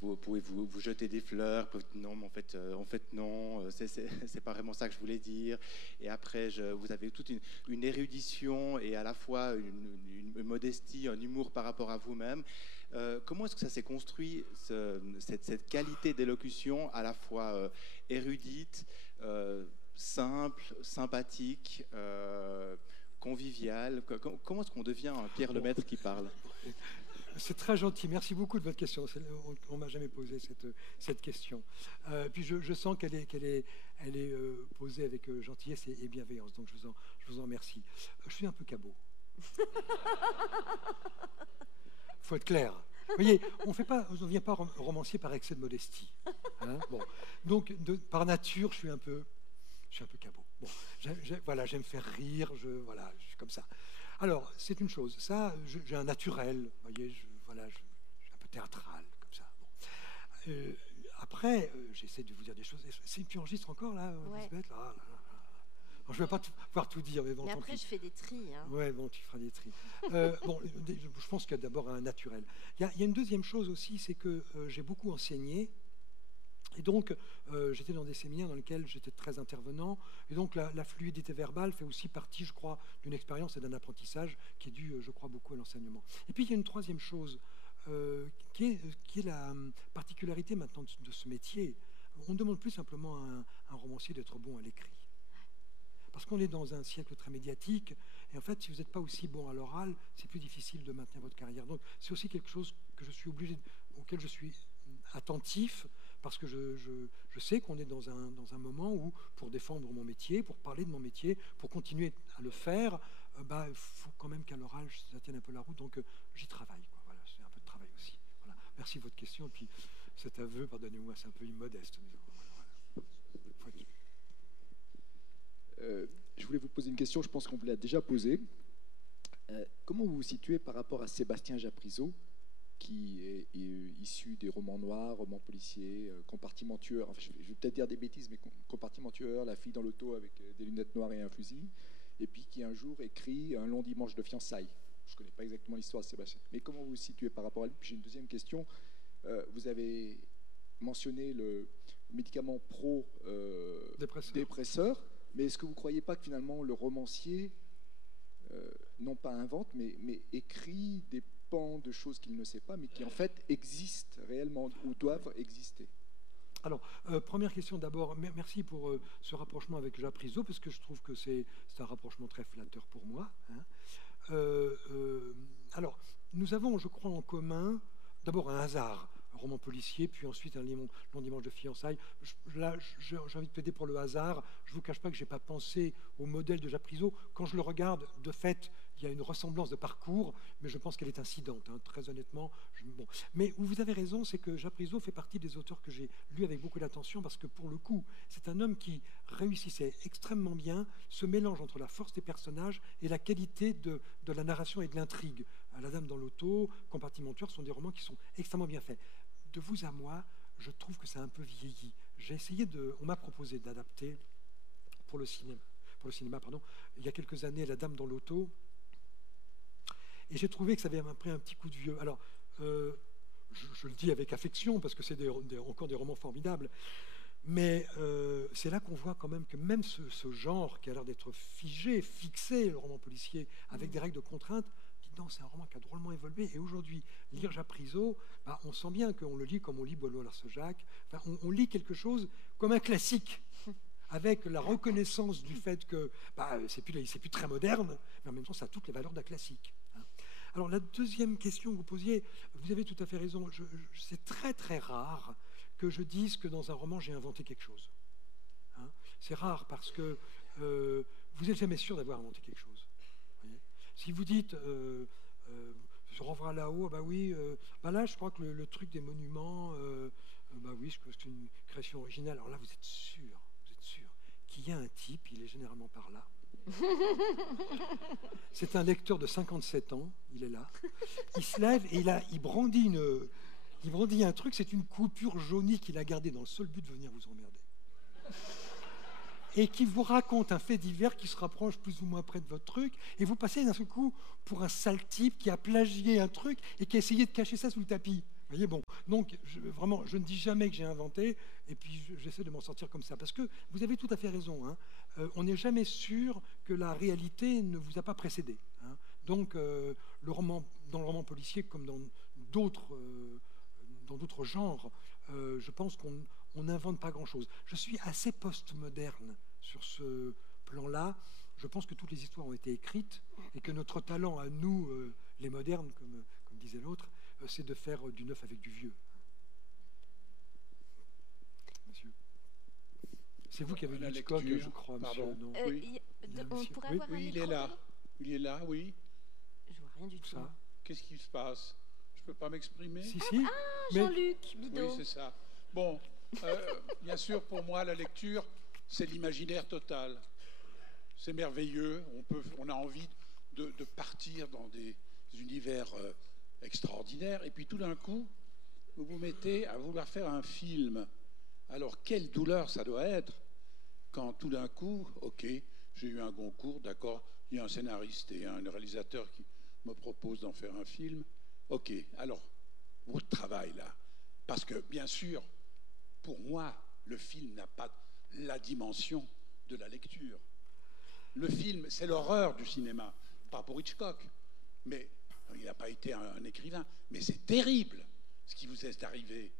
vous pouvez vous jeter des fleurs, non, mais en fait non, c'est pas vraiment ça que je voulais dire. Et après, vous avez toute une érudition et à la fois une modestie, un humour par rapport à vous-même. Comment est-ce que ça s'est construit, cette qualité d'élocution à la fois érudite, simple, sympathique, convivial? Comment est-ce qu'on devient un Pierre Lemaître qui parle? C'est très gentil. Merci beaucoup de votre question. On ne m'a jamais posé cette question. Puis je sens qu'elle est posée avec gentillesse et bienveillance. Donc je vous en remercie. Je suis un peu cabot. Il faut être clair. Vous voyez, on ne vient pas romancier par excès de modestie. Hein, bon. Donc, par nature, je suis un peu cabot. Bon, j'aime faire rire, je suis comme ça. Alors, c'est une chose. Ça, j'ai un naturel, vous voyez, je suis un peu théâtral, comme ça. Bon. Après, j'essaie de vous dire des choses. Tu enregistres encore, là, ouais. Lisbeth là. Je ne vais pas pouvoir tout dire, mais bon. Mais après, je fais des tris. Hein. Ouais, bon, tu feras des tris. Bon, je pense qu'il y a d'abord un naturel. Il y a une deuxième chose aussi, c'est que j'ai beaucoup enseigné. Et donc, j'étais dans des séminaires dans lesquels j'étais très intervenant. Et donc, la fluidité verbale fait aussi partie, je crois, d'une expérience et d'un apprentissage qui est dû, je crois, beaucoup à l'enseignement. Et puis, il y a une troisième chose qui est la particularité maintenant de ce métier. On ne demande plus simplement à un romancier d'être bon à l'écrit. Parce qu'on est dans un siècle très médiatique. Et en fait, si vous n'êtes pas aussi bon à l'oral, c'est plus difficile de maintenir votre carrière. Donc, c'est aussi quelque chose que je suis auquel je suis attentif. Parce que je sais qu'on est dans un moment où, pour défendre mon métier, pour parler de mon métier, pour continuer à le faire, il faut quand même qu'à l'oral, ça tienne un peu la route. Donc, j'y travaille. Quoi. Voilà, c'est un peu de travail aussi. Voilà. Merci de votre question. Et puis, cet aveu, pardonnez-moi, c'est un peu immodeste. Mais voilà. Je voulais vous poser une question, je pense qu'on vous l'a déjà posée. Comment vous vous situez par rapport à Sébastien Japrisot, qui est issu des romans noirs, romans policiers, Compartiment tueur, enfin, je vais peut-être dire des bêtises, mais Compartiment tueur, La fille dans l'auto avec des lunettes noires et un fusil, et puis qui un jour écrit Un long dimanche de fiançailles. Je ne connais pas exactement l'histoire de Sébastien, mais comment vous vous situez par rapport à lui? Puis j'ai une deuxième question. Vous avez mentionné le médicament pro-dépresseur, mais est-ce que vous ne croyez pas que finalement le romancier, non pas invente, mais écrit des pans de choses qu'il ne sait pas, mais qui en fait existent réellement ou doivent exister? Alors, première question d'abord, merci pour ce rapprochement avec Japrisot, parce que je trouve que c'est un rapprochement très flatteur pour moi. Hein. Alors, nous avons, je crois, en commun d'abord un hasard, un roman policier, puis ensuite un long dimanche de fiançailles. Là, j'ai envie de plaider pour le hasard. Je ne vous cache pas que je n'ai pas pensé au modèle de Japrisot. Quand je le regarde, de fait, il y a une ressemblance de parcours, mais je pense qu'elle est incidente, hein, très honnêtement. Bon. Mais où vous avez raison, c'est que Japrisot fait partie des auteurs que j'ai lus avec beaucoup d'attention, parce que pour le coup, c'est un homme qui réussissait extrêmement bien ce mélange entre la force des personnages et la qualité de la narration et de l'intrigue. La Dame dans l'auto, Compartiment tueur sont des romans qui sont extrêmement bien faits. De vous à moi, je trouve que c'est un peu vieilli. On m'a proposé d'adapter pour le cinéma, il y a quelques années, La Dame dans l'auto, et j'ai trouvé que ça avait pris un petit coup de vieux. Alors, je le dis avec affection, parce que c'est encore des romans formidables, mais c'est là qu'on voit quand même que même ce genre qui a l'air d'être fixé, le roman policier, avec des règles de contrainte, non, c'est un roman qui a drôlement évolué. Et aujourd'hui, lire Japrisot, on sent bien qu'on le lit comme on lit Boileau-Larcejac. Enfin, on lit quelque chose comme un classique, avec la reconnaissance du fait que c'est plus très moderne, mais en même temps, ça a toutes les valeurs d'un classique. Hein. Alors, la deuxième question que vous posiez, vous avez tout à fait raison. C'est très, très rare que je dise que dans un roman, j'ai inventé quelque chose. Hein. C'est rare parce que vous n'êtes jamais sûr d'avoir inventé quelque chose. Si vous dites, je renvoie là-haut, oui, là, je crois que le truc des monuments, oui, c'est une création originale. Alors là, vous êtes sûr. qu'il y a un type, il est généralement par là. C'est un lecteur de 57 ans, il est là. Il se lève et il brandit un truc, c'est une coupure jaunie qu'il a gardée dans le seul but de venir vous emmerder. Et qui vous raconte un fait divers qui se rapproche plus ou moins près de votre truc, et vous passez d'un seul coup pour un sale type qui a plagié un truc et qui a essayé de cacher ça sous le tapis. Vous voyez, bon, donc vraiment, je ne dis jamais que j'ai inventé, et puis j'essaie de m'en sortir comme ça, parce que vous avez tout à fait raison, hein. On n'est jamais sûr que la réalité ne vous a pas précédé, hein. Donc, dans le roman policier, comme dans d'autres genres, je pense qu'on n'invente pas grand-chose. Je suis assez postmoderne sur ce plan-là. Je pense que toutes les histoires ont été écrites et que notre talent à nous, les modernes, comme disait l'autre, c'est de faire du neuf avec du vieux. Monsieur. C'est vous qui avez lu Hitchcock, je crois, monsieur. Non. Oui. On pourrait avoir un Il micro, est là. Il est là, oui. Je vois rien du tout. Ça. Qu'est-ce qui se passe? Je ne peux pas m'exprimer? Si, si. Mais Jean-Luc Bidot. Oui, c'est ça. Bon, bien sûr, pour moi, la lecture, c'est l'imaginaire total. C'est merveilleux. On a envie de partir dans des univers extraordinaires. Et puis tout d'un coup, vous vous mettez à vouloir faire un film. Alors, quelle douleur ça doit être quand tout d'un coup, ok, j'ai eu un concours, d'accord, il y a un scénariste et un réalisateur qui me propose d'en faire un film. Ok, alors, votre travail là. Parce que, bien sûr, pour moi, le film n'a pas la dimension de la lecture. Le film, c'est l'horreur du cinéma, pas pour Hitchcock. Mais il n'a pas été un écrivain. Mais c'est terrible ce qui vous est arrivé.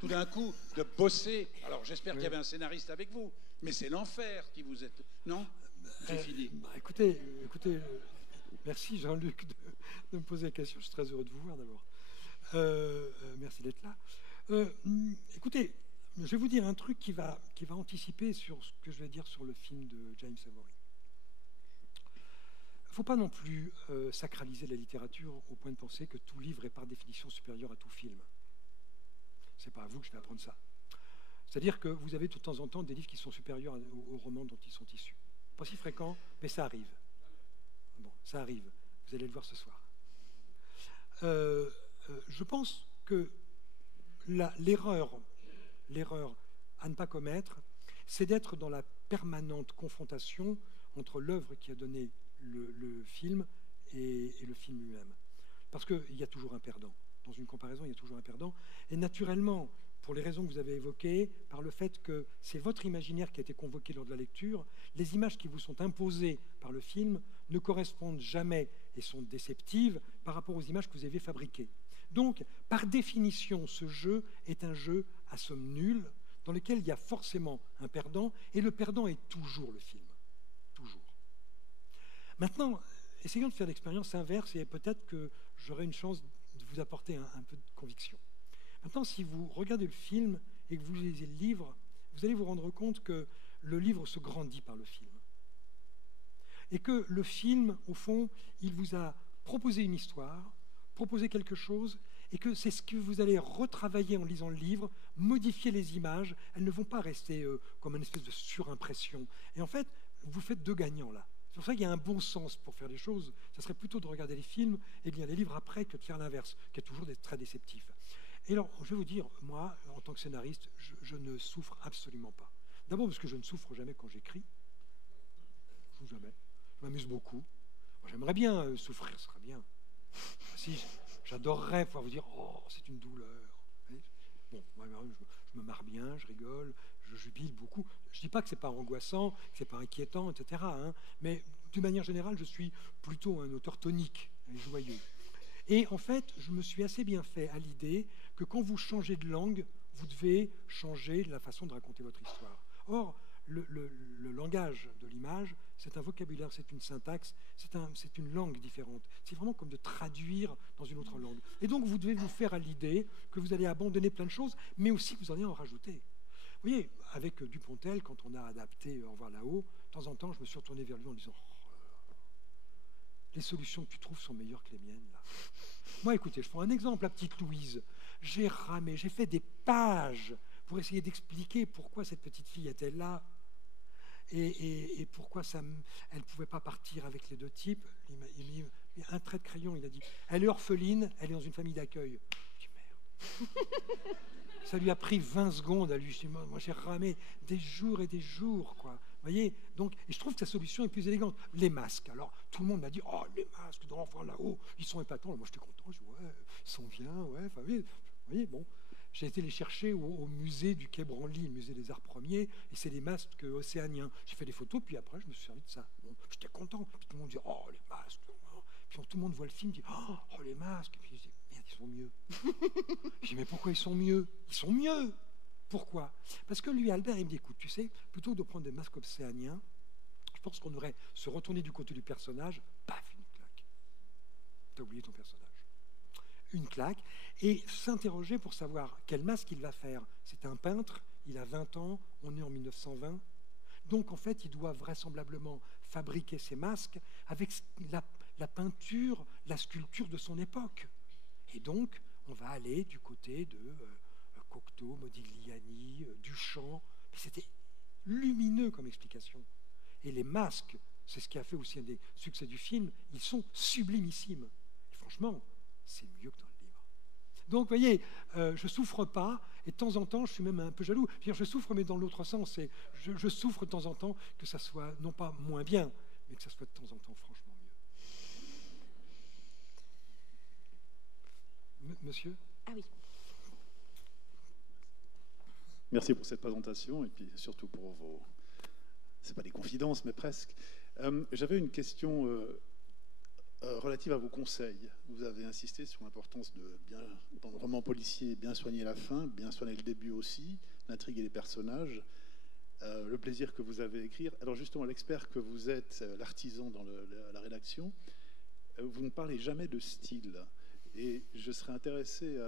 Tout d'un coup, de bosser. Alors, j'espère qu'il y avait un scénariste avec vous, mais c'est l'enfer qui vous est... Non? J'ai fini. Écoutez, merci Jean-Luc de me poser la question. Je suis très heureux de vous voir d'abord. Merci d'être là. Écoutez, je vais vous dire un truc qui va anticiper sur ce que je vais dire sur le film de James Avery. Il ne faut pas non plus sacraliser la littérature au point de penser que tout livre est par définition supérieur à tout film. C'est pas à vous que je vais apprendre ça. C'est-à-dire que vous avez de temps en temps des livres qui sont supérieurs aux romans dont ils sont issus. Pas si fréquent, mais ça arrive. Bon, ça arrive. Vous allez le voir ce soir. Je pense que l'erreur à ne pas commettre, c'est d'être dans la permanente confrontation entre l'œuvre qui a donné le film et le film lui-même. Parce qu'il y a toujours un perdant. Dans une comparaison, il y a toujours un perdant. Et naturellement, pour les raisons que vous avez évoquées, par le fait que c'est votre imaginaire qui a été convoqué lors de la lecture, les images qui vous sont imposées par le film ne correspondent jamais et sont déceptives par rapport aux images que vous avez fabriquées. Donc, par définition, ce jeu est un jeu à somme nulle, dans lequel il y a forcément un perdant, et le perdant est toujours le film. Toujours. Maintenant, essayons de faire l'expérience inverse, et peut-être que j'aurai une chance de vous apporter un peu de conviction. Maintenant, si vous regardez le film et que vous lisez le livre, vous allez vous rendre compte que le livre se grandit par le film. Et que le film, au fond, il vous a proposé une histoire, proposé quelque chose, et que c'est ce que vous allez retravailler en lisant le livre, modifier les images, elles ne vont pas rester comme une espèce de surimpression. Et en fait, vous faites deux gagnants là. C'est pour ça qu'il y a un bon sens pour faire les choses. Ça serait plutôt de regarder les films et de lire les livres après que de faire l'inverse, qui est toujours très déceptif. Et alors, je vais vous dire, moi, en tant que scénariste, je ne souffre absolument pas. D'abord parce que je ne souffre jamais quand j'écris. Jamais. Je m'amuse beaucoup. Moi, j'aimerais bien souffrir, ce serait bien. Si, j'adorerais pouvoir vous dire, oh, c'est une douleur. Bon, je me marre bien, je rigole, je jubile beaucoup. Je ne dis pas que ce n'est pas angoissant, que ce n'est pas inquiétant, etc. Hein, mais d'une manière générale, je suis plutôt un auteur tonique et joyeux. Et en fait, je me suis assez bien fait à l'idée que quand vous changez de langue, vous devez changer la façon de raconter votre histoire. Or, le langage de l'image, c'est un vocabulaire, c'est une syntaxe, c'est une langue différente. C'est vraiment comme de traduire dans une autre langue. Et donc, vous devez vous faire à l'idée que vous allez abandonner plein de choses, mais aussi que vous allez en rajouter. Vous voyez, avec Dupontel, quand on a adapté Au revoir là-haut, de temps en temps, je me suis retourné vers lui en disant les solutions que tu trouves sont meilleures que les miennes, là. Moi, écoutez, je prends un exemple, la petite Louise. J'ai ramé, j'ai fait des pages pour essayer d'expliquer pourquoi cette petite fille est-elle là. et pourquoi elle ne pouvait pas partir avec les deux types. Il m'a mis un trait de crayon, il a dit « Elle est orpheline, elle est dans une famille d'accueil. » Je dis « Merde !» Ça lui a pris 20 secondes à lui. Je dis, moi, j'ai ramé des jours et des jours, quoi. Vous voyez? Donc, et je trouve que sa solution est plus élégante. Les masques. Alors, tout le monde m'a dit, oh, les masques dans l'enfant là-haut, ils sont épatants. Moi, j'étais content. Je dis, ouais, ils sont bien, ouais. Enfin, oui, vous voyez, bon. J'ai été les chercher au musée du Quai Branly, le musée des Arts Premiers, et c'est des masques océaniens. J'ai fait des photos, puis après, je me suis servi de ça. Bon, j'étais content. Puis tout le monde dit, oh, les masques. Puis tout le monde voit le film, dit, oh, les masques. Et puis je dis, merde, ils sont mieux. Je dis, mais pourquoi ils sont mieux? Ils sont mieux. Pourquoi? Parce que lui, Albert, il me dit, écoute, tu sais, plutôt que de prendre des masques océaniens, je pense qu'on devrait se retourner du côté du personnage, paf, une claque. T'as oublié ton personnage. Une claque, et s'interroger pour savoir quel masque il va faire. C'est un peintre, il a 20 ans, on est en 1920. Donc, en fait, il doit vraisemblablement fabriquer ses masques avec la peinture, la sculpture de son époque. Et donc, on va aller du côté de Cocteau, Modigliani, Duchamp. C'était lumineux comme explication. Et les masques, c'est ce qui a fait aussi un des succès du film, ils sont sublimissimes. Et franchement, c'est mieux que dans le livre. Donc, vous voyez, je souffre pas, et de temps en temps, je suis même un peu jaloux. Je veux dire, je souffre, mais dans l'autre sens. Et je souffre de temps en temps que ça soit, non pas moins bien, mais que ça soit de temps en temps franchement mieux. Monsieur? Ah oui. Merci pour cette présentation, et puis surtout pour vos... C'est pas des confidences, mais presque. J'avais une question relative à vos conseils. Vous avez insisté sur l'importance de bien, dans le roman policier, bien soigner la fin, bien soigner le début aussi, l'intrigue et les personnages, le plaisir que vous avez à écrire. Alors justement, l'expert que vous êtes, l'artisan dans la rédaction, vous ne parlez jamais de style. Et je serais intéressé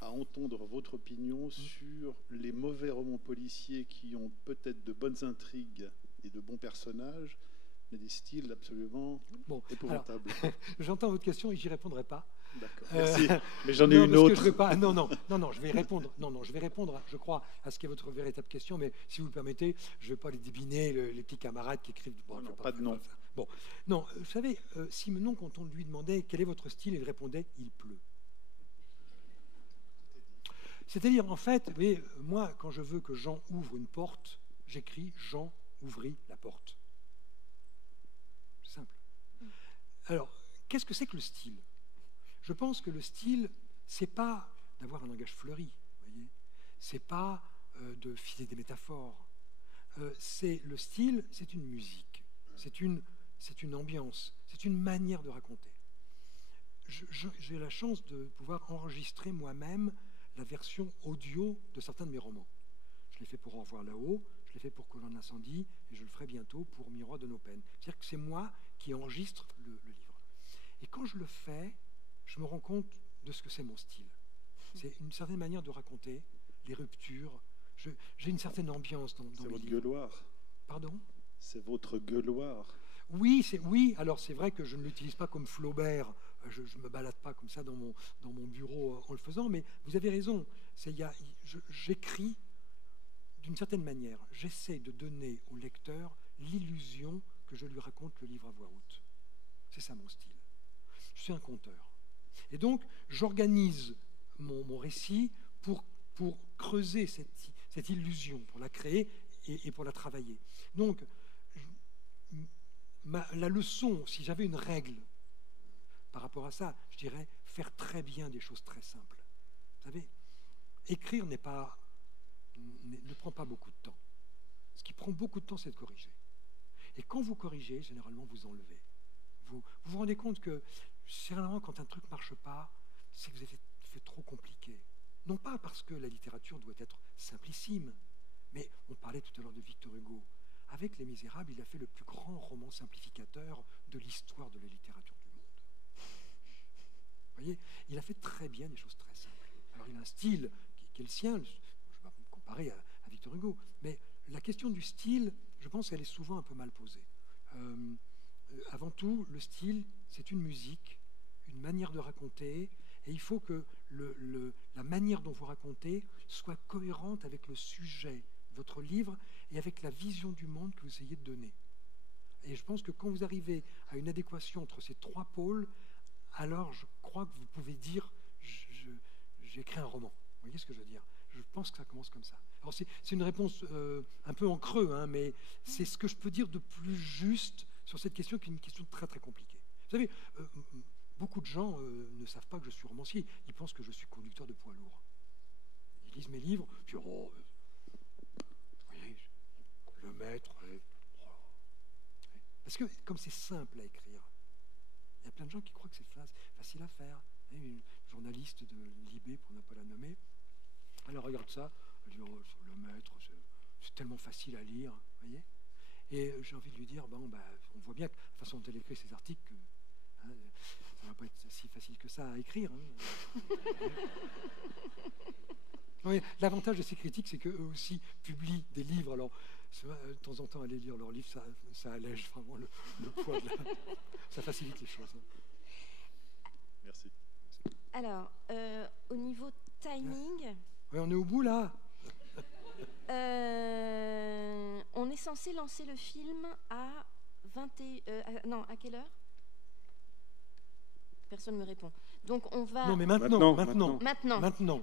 à entendre votre opinion sur les mauvais romans policiers qui ont peut-être de bonnes intrigues et de bons personnages, mais des styles absolument épouvantables. J'entends votre question et j'y répondrai pas. D'accord, merci. Mais j'en ai une autre. Je vais pas, non, je vais répondre. Non, je vais répondre, je crois, à ce qui est votre véritable question, mais si vous le permettez, je ne vais pas les débiner, les petits camarades qui écrivent. Bon, non, pas de nom. Bon, non, vous savez, Simenon, quand on lui demandait quel est votre style, il répondait « il pleut ». C'est-à-dire, en fait, vous voyez, moi, quand je veux que Jean ouvre une porte, j'écris « Jean ouvrit la porte ». C'est simple. Alors, qu'est-ce que c'est que le style? Je pense que le style, c'est pas d'avoir un langage fleuri, vous voyez. C'est pas de filer des métaphores. Le style, c'est une musique, c'est une ambiance, c'est une manière de raconter. J'ai la chance de pouvoir enregistrer moi-même la version audio de certains de mes romans. Je l'ai fait pour Au revoir là-haut, je l'ai fait pour Colonne d'incendie, et je le ferai bientôt pour Miroir de nos peines. C'est-à-dire que c'est moi qui enregistre le livre. Et quand je le fais, je me rends compte de ce que c'est mon style. C'est une certaine manière de raconter les ruptures. J'ai une certaine ambiance dans mes livres. C'est votre gueuloir. Pardon? C'est votre gueuloir. Oui, alors c'est vrai que je ne l'utilise pas comme Flaubert. Je ne me balade pas comme ça dans mon bureau en le faisant, mais vous avez raison. J'écris d'une certaine manière. J'essaie de donner au lecteur l'illusion que je lui raconte le livre à voix haute. C'est ça mon style. Je suis un conteur. Et donc, j'organise mon récit pour creuser cette illusion, pour la créer et pour la travailler. Donc, la leçon, si j'avais une règle par rapport à ça, je dirais faire très bien des choses très simples. Vous savez, écrire ne prend pas beaucoup de temps. Ce qui prend beaucoup de temps, c'est de corriger. Et quand vous corrigez, généralement, vous enlevez. Vous vous rendez compte que, généralement, quand un truc ne marche pas, c'est que vous avez fait trop compliqué. Non pas parce que la littérature doit être simplissime, mais on parlait tout à l'heure de Victor Hugo. Avec Les Misérables, il a fait le plus grand roman simplificateur de l'histoire de la littérature du monde. Vous voyez, il a fait très bien des choses très simples. Alors il a un style qui est le sien, je ne vais pas me comparer à Victor Hugo, mais la question du style, je pense qu'elle est souvent un peu mal posée. Avant tout, le style, c'est une musique, une manière de raconter, et il faut que la manière dont vous racontez soit cohérente avec le sujet de votre livre et avec la vision du monde que vous essayez de donner. Et je pense que quand vous arrivez à une adéquation entre ces trois pôles, alors je crois que vous pouvez dire j'ai écrit un roman. Vous voyez ce que je veux dire? Je pense que ça commence comme ça. Alors c'est une réponse un peu en creux, hein, mais c'est ce que je peux dire de plus juste sur cette question, qui est une question très très compliquée. Vous savez, beaucoup de gens ne savent pas que je suis romancier. Ils pensent que je suis conducteur de poids lourd. Ils lisent mes livres, puis vous voyez, le maître. Parce que comme c'est simple à écrire, il y a plein de gens qui croient que c'est facile à faire. Une journaliste de Libé, pour ne pas la nommer, elle regarde ça, elle dit le maître, c'est tellement facile à lire, voyez. Et j'ai envie de lui dire, on voit bien que la façon dont elle écrit ses articles, ça ne va pas être si facile que ça à écrire. Oui, l'avantage de ces critiques, c'est qu'eux aussi publient des livres. Alors, de temps en temps, aller lire leurs livres, ça allège vraiment le poids ça facilite les choses. Merci. Alors, au niveau timing... Oui, on est au bout, là. On est censé lancer le film à à quelle heure? Personne ne me répond. Donc on va... Non, mais maintenant.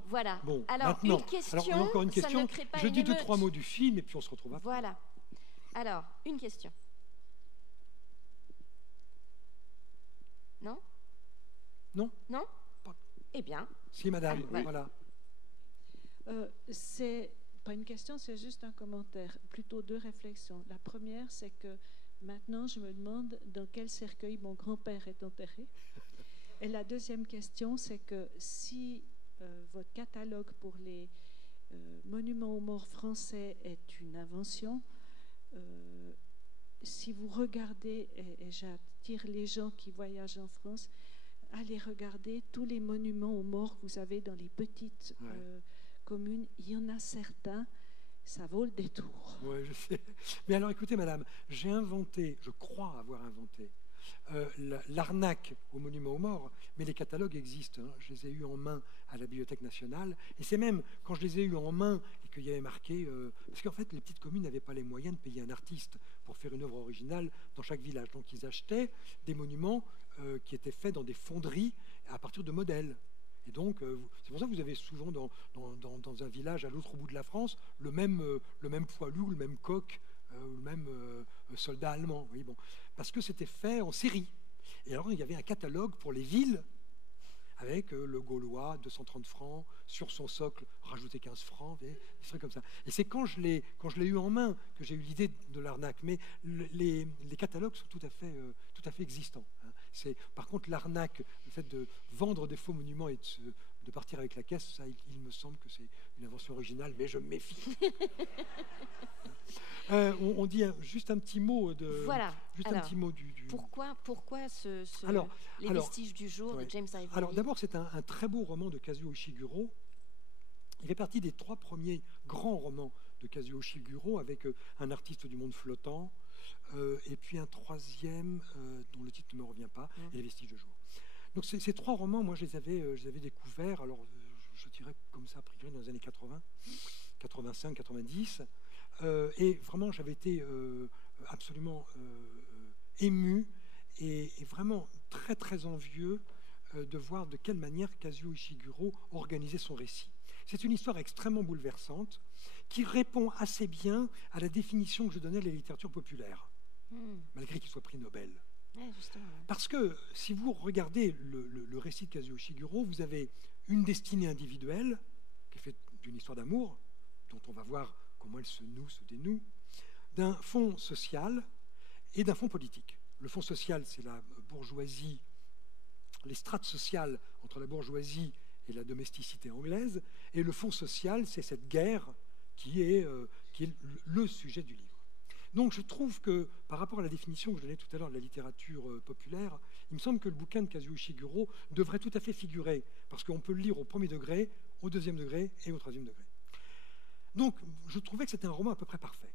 Voilà. Bon, alors, maintenant. une question, encore une question. Ça ne crée pas je une dis émeute. 2-3 mots du film et puis on se retrouve après. Voilà. Alors, une question. Non? Non. Non? Eh bien. Si, madame. Oui. Voilà. C'est pas une question, c'est juste un commentaire, plutôt deux réflexions. La première, c'est que maintenant, je me demande dans quel cercueil mon grand-père est enterré. Et la deuxième question, c'est que si votre catalogue pour les monuments aux morts français est une invention, si vous regardez, et j'attire les gens qui voyagent en France, allez regarder tous les monuments aux morts que vous avez dans les petites communes. Il y en a certains, ça vaut le détour. Oui, je sais. Mais alors, écoutez, madame, je crois avoir inventé l'arnaque aux monuments aux morts, mais les catalogues existent. Hein. Je les ai eus en main à la Bibliothèque nationale. Et c'est même quand je les ai eus en main et qu'il y avait marqué... parce qu'en fait, les petites communes n'avaient pas les moyens de payer un artiste pour faire une œuvre originale dans chaque village. Donc, ils achetaient des monuments qui étaient faits dans des fonderies à partir de modèles. Et donc, c'est pour ça que vous avez souvent dans un village à l'autre bout de la France le même poilu, le même coq, le même soldat allemand. Oui, bon. Parce que c'était fait en série. Et alors, il y avait un catalogue pour les villes avec le Gaulois, 230 francs, sur son socle, rajouter 15 francs, des trucs comme ça. Et c'est quand je l'ai eu en main que j'ai eu l'idée de l'arnaque. Mais les catalogues sont tout à fait existants. Hein. Par contre, l'arnaque, le fait de vendre des faux monuments et de partir avec la caisse, ça, il me semble que c'est une invention originale, mais je me méfie. On dit juste un petit mot de... Voilà. Juste alors, un petit mot du... Pourquoi les alors, vestiges du jour ouais. de James Ivory? Alors d'abord, c'est un très beau roman de Kazuo Ishiguro. Il fait partie des 3 premiers grands romans de Kazuo Ishiguro, avec un artiste du monde flottant, et puis un troisième dont le titre ne me revient pas, et Les vestiges de jour. Donc ces 3 romans, moi je les avais découverts, alors je dirais comme ça a priori dans les années 80, 85, 90, et vraiment j'avais été absolument ému et vraiment très très envieux de voir de quelle manière Kazuo Ishiguro organisait son récit. C'est une histoire extrêmement bouleversante qui répond assez bien à la définition que je donnais de la littérature populaire, malgré qu'il soit prix Nobel. Ouais, parce que si vous regardez le récit de Kazuo Ishiguro, vous avez une destinée individuelle qui est faite d'une histoire d'amour, dont on va voir comment elle se noue, se dénoue, d'un fond social et d'un fond politique. Le fond social, c'est la bourgeoisie, les strates sociales entre la bourgeoisie et la domesticité anglaise, et le fond social, c'est cette guerre qui est le sujet du livre. Donc je trouve que, par rapport à la définition que je donnais tout à l'heure de la littérature populaire, il me semble que le bouquin de Kazuo Ishiguro devrait tout à fait figurer, parce qu'on peut le lire au 1er degré, au 2e degré et au 3e degré. Donc je trouvais que c'était un roman à peu près parfait.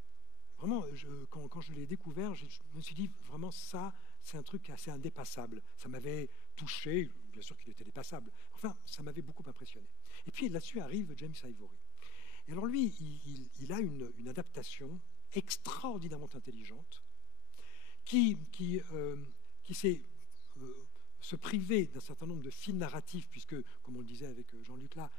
Vraiment, quand je l'ai découvert, je me suis dit, vraiment, ça, c'est un truc assez indépassable. Ça m'avait touché, bien sûr qu'il était dépassable. Enfin, ça m'avait beaucoup impressionné. Et puis là-dessus arrive James Ivory. Et alors lui, il a une adaptation extraordinairement intelligente, qui sait se priver d'un certain nombre de fils narratifs, puisque, comme on le disait avec Jean-Luc là,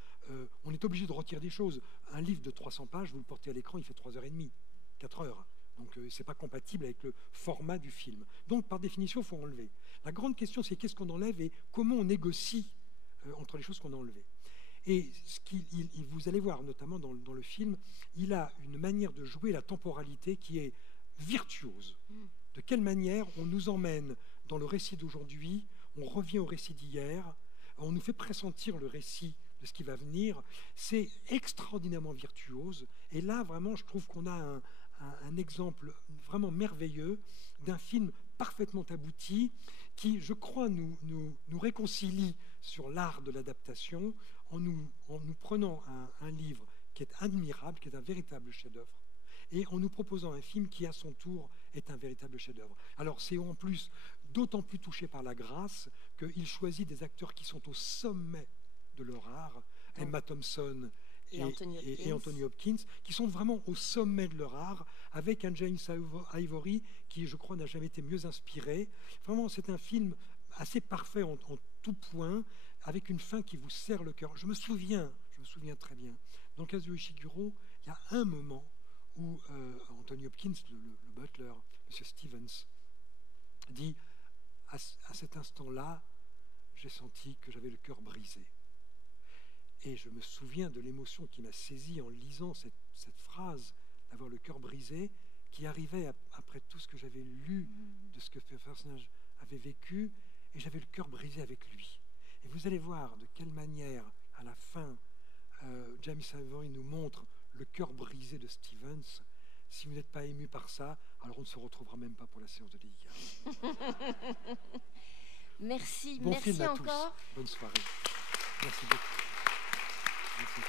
on est obligé de retirer des choses. Un livre de 300 pages, vous le portez à l'écran, il fait 3h30, 4 heures. Donc, ce n'est pas compatible avec le format du film. Donc, par définition, il faut enlever. La grande question, c'est qu'est-ce qu'on enlève et comment on négocie entre les choses qu'on a enlevées. Et vous allez voir, notamment dans le film, il a une manière de jouer la temporalité qui est virtuose. De quelle manière on nous emmène dans le récit d'aujourd'hui, on revient au récit d'hier, on nous fait pressentir le récit de ce qui va venir. C'est extraordinairement virtuose. Et là, vraiment, je trouve qu'on a un exemple vraiment merveilleux d'un film parfaitement abouti qui, je crois, nous réconcilie sur l'art de l'adaptation en nous prenant un livre qui est admirable, qui est un véritable chef-d'œuvre, et en nous proposant un film qui, à son tour, est un véritable chef-d'œuvre. Alors, c'est en plus d'autant plus touché par la grâce qu'il choisit des acteurs qui sont au sommet de leur art, Emma Thompson et Anthony Hopkins, qui sont vraiment au sommet de leur art, avec un James Ivory qui, je crois, n'a jamais été mieux inspiré. Vraiment, c'est un film assez parfait en tout point, avec une fin qui vous serre le cœur. Je me souviens très bien, dans Kazuo Ishiguro, il y a un moment où Anthony Hopkins, le butler, M. Stevens, dit à cet instant-là, j'ai senti que j'avais le cœur brisé. Et je me souviens de l'émotion qui m'a saisi en lisant cette phrase, d'avoir le cœur brisé, qui arrivait après tout ce que j'avais lu de ce que ce personnage avait vécu, et j'avais le cœur brisé avec lui. Et vous allez voir de quelle manière, à la fin, James Ivory nous montre le cœur brisé de Stevens. Si vous n'êtes pas ému par ça, alors on ne se retrouvera même pas pour la séance de dédicace. Merci, bon merci film à encore. tous. Bonne soirée. Merci beaucoup. Merci.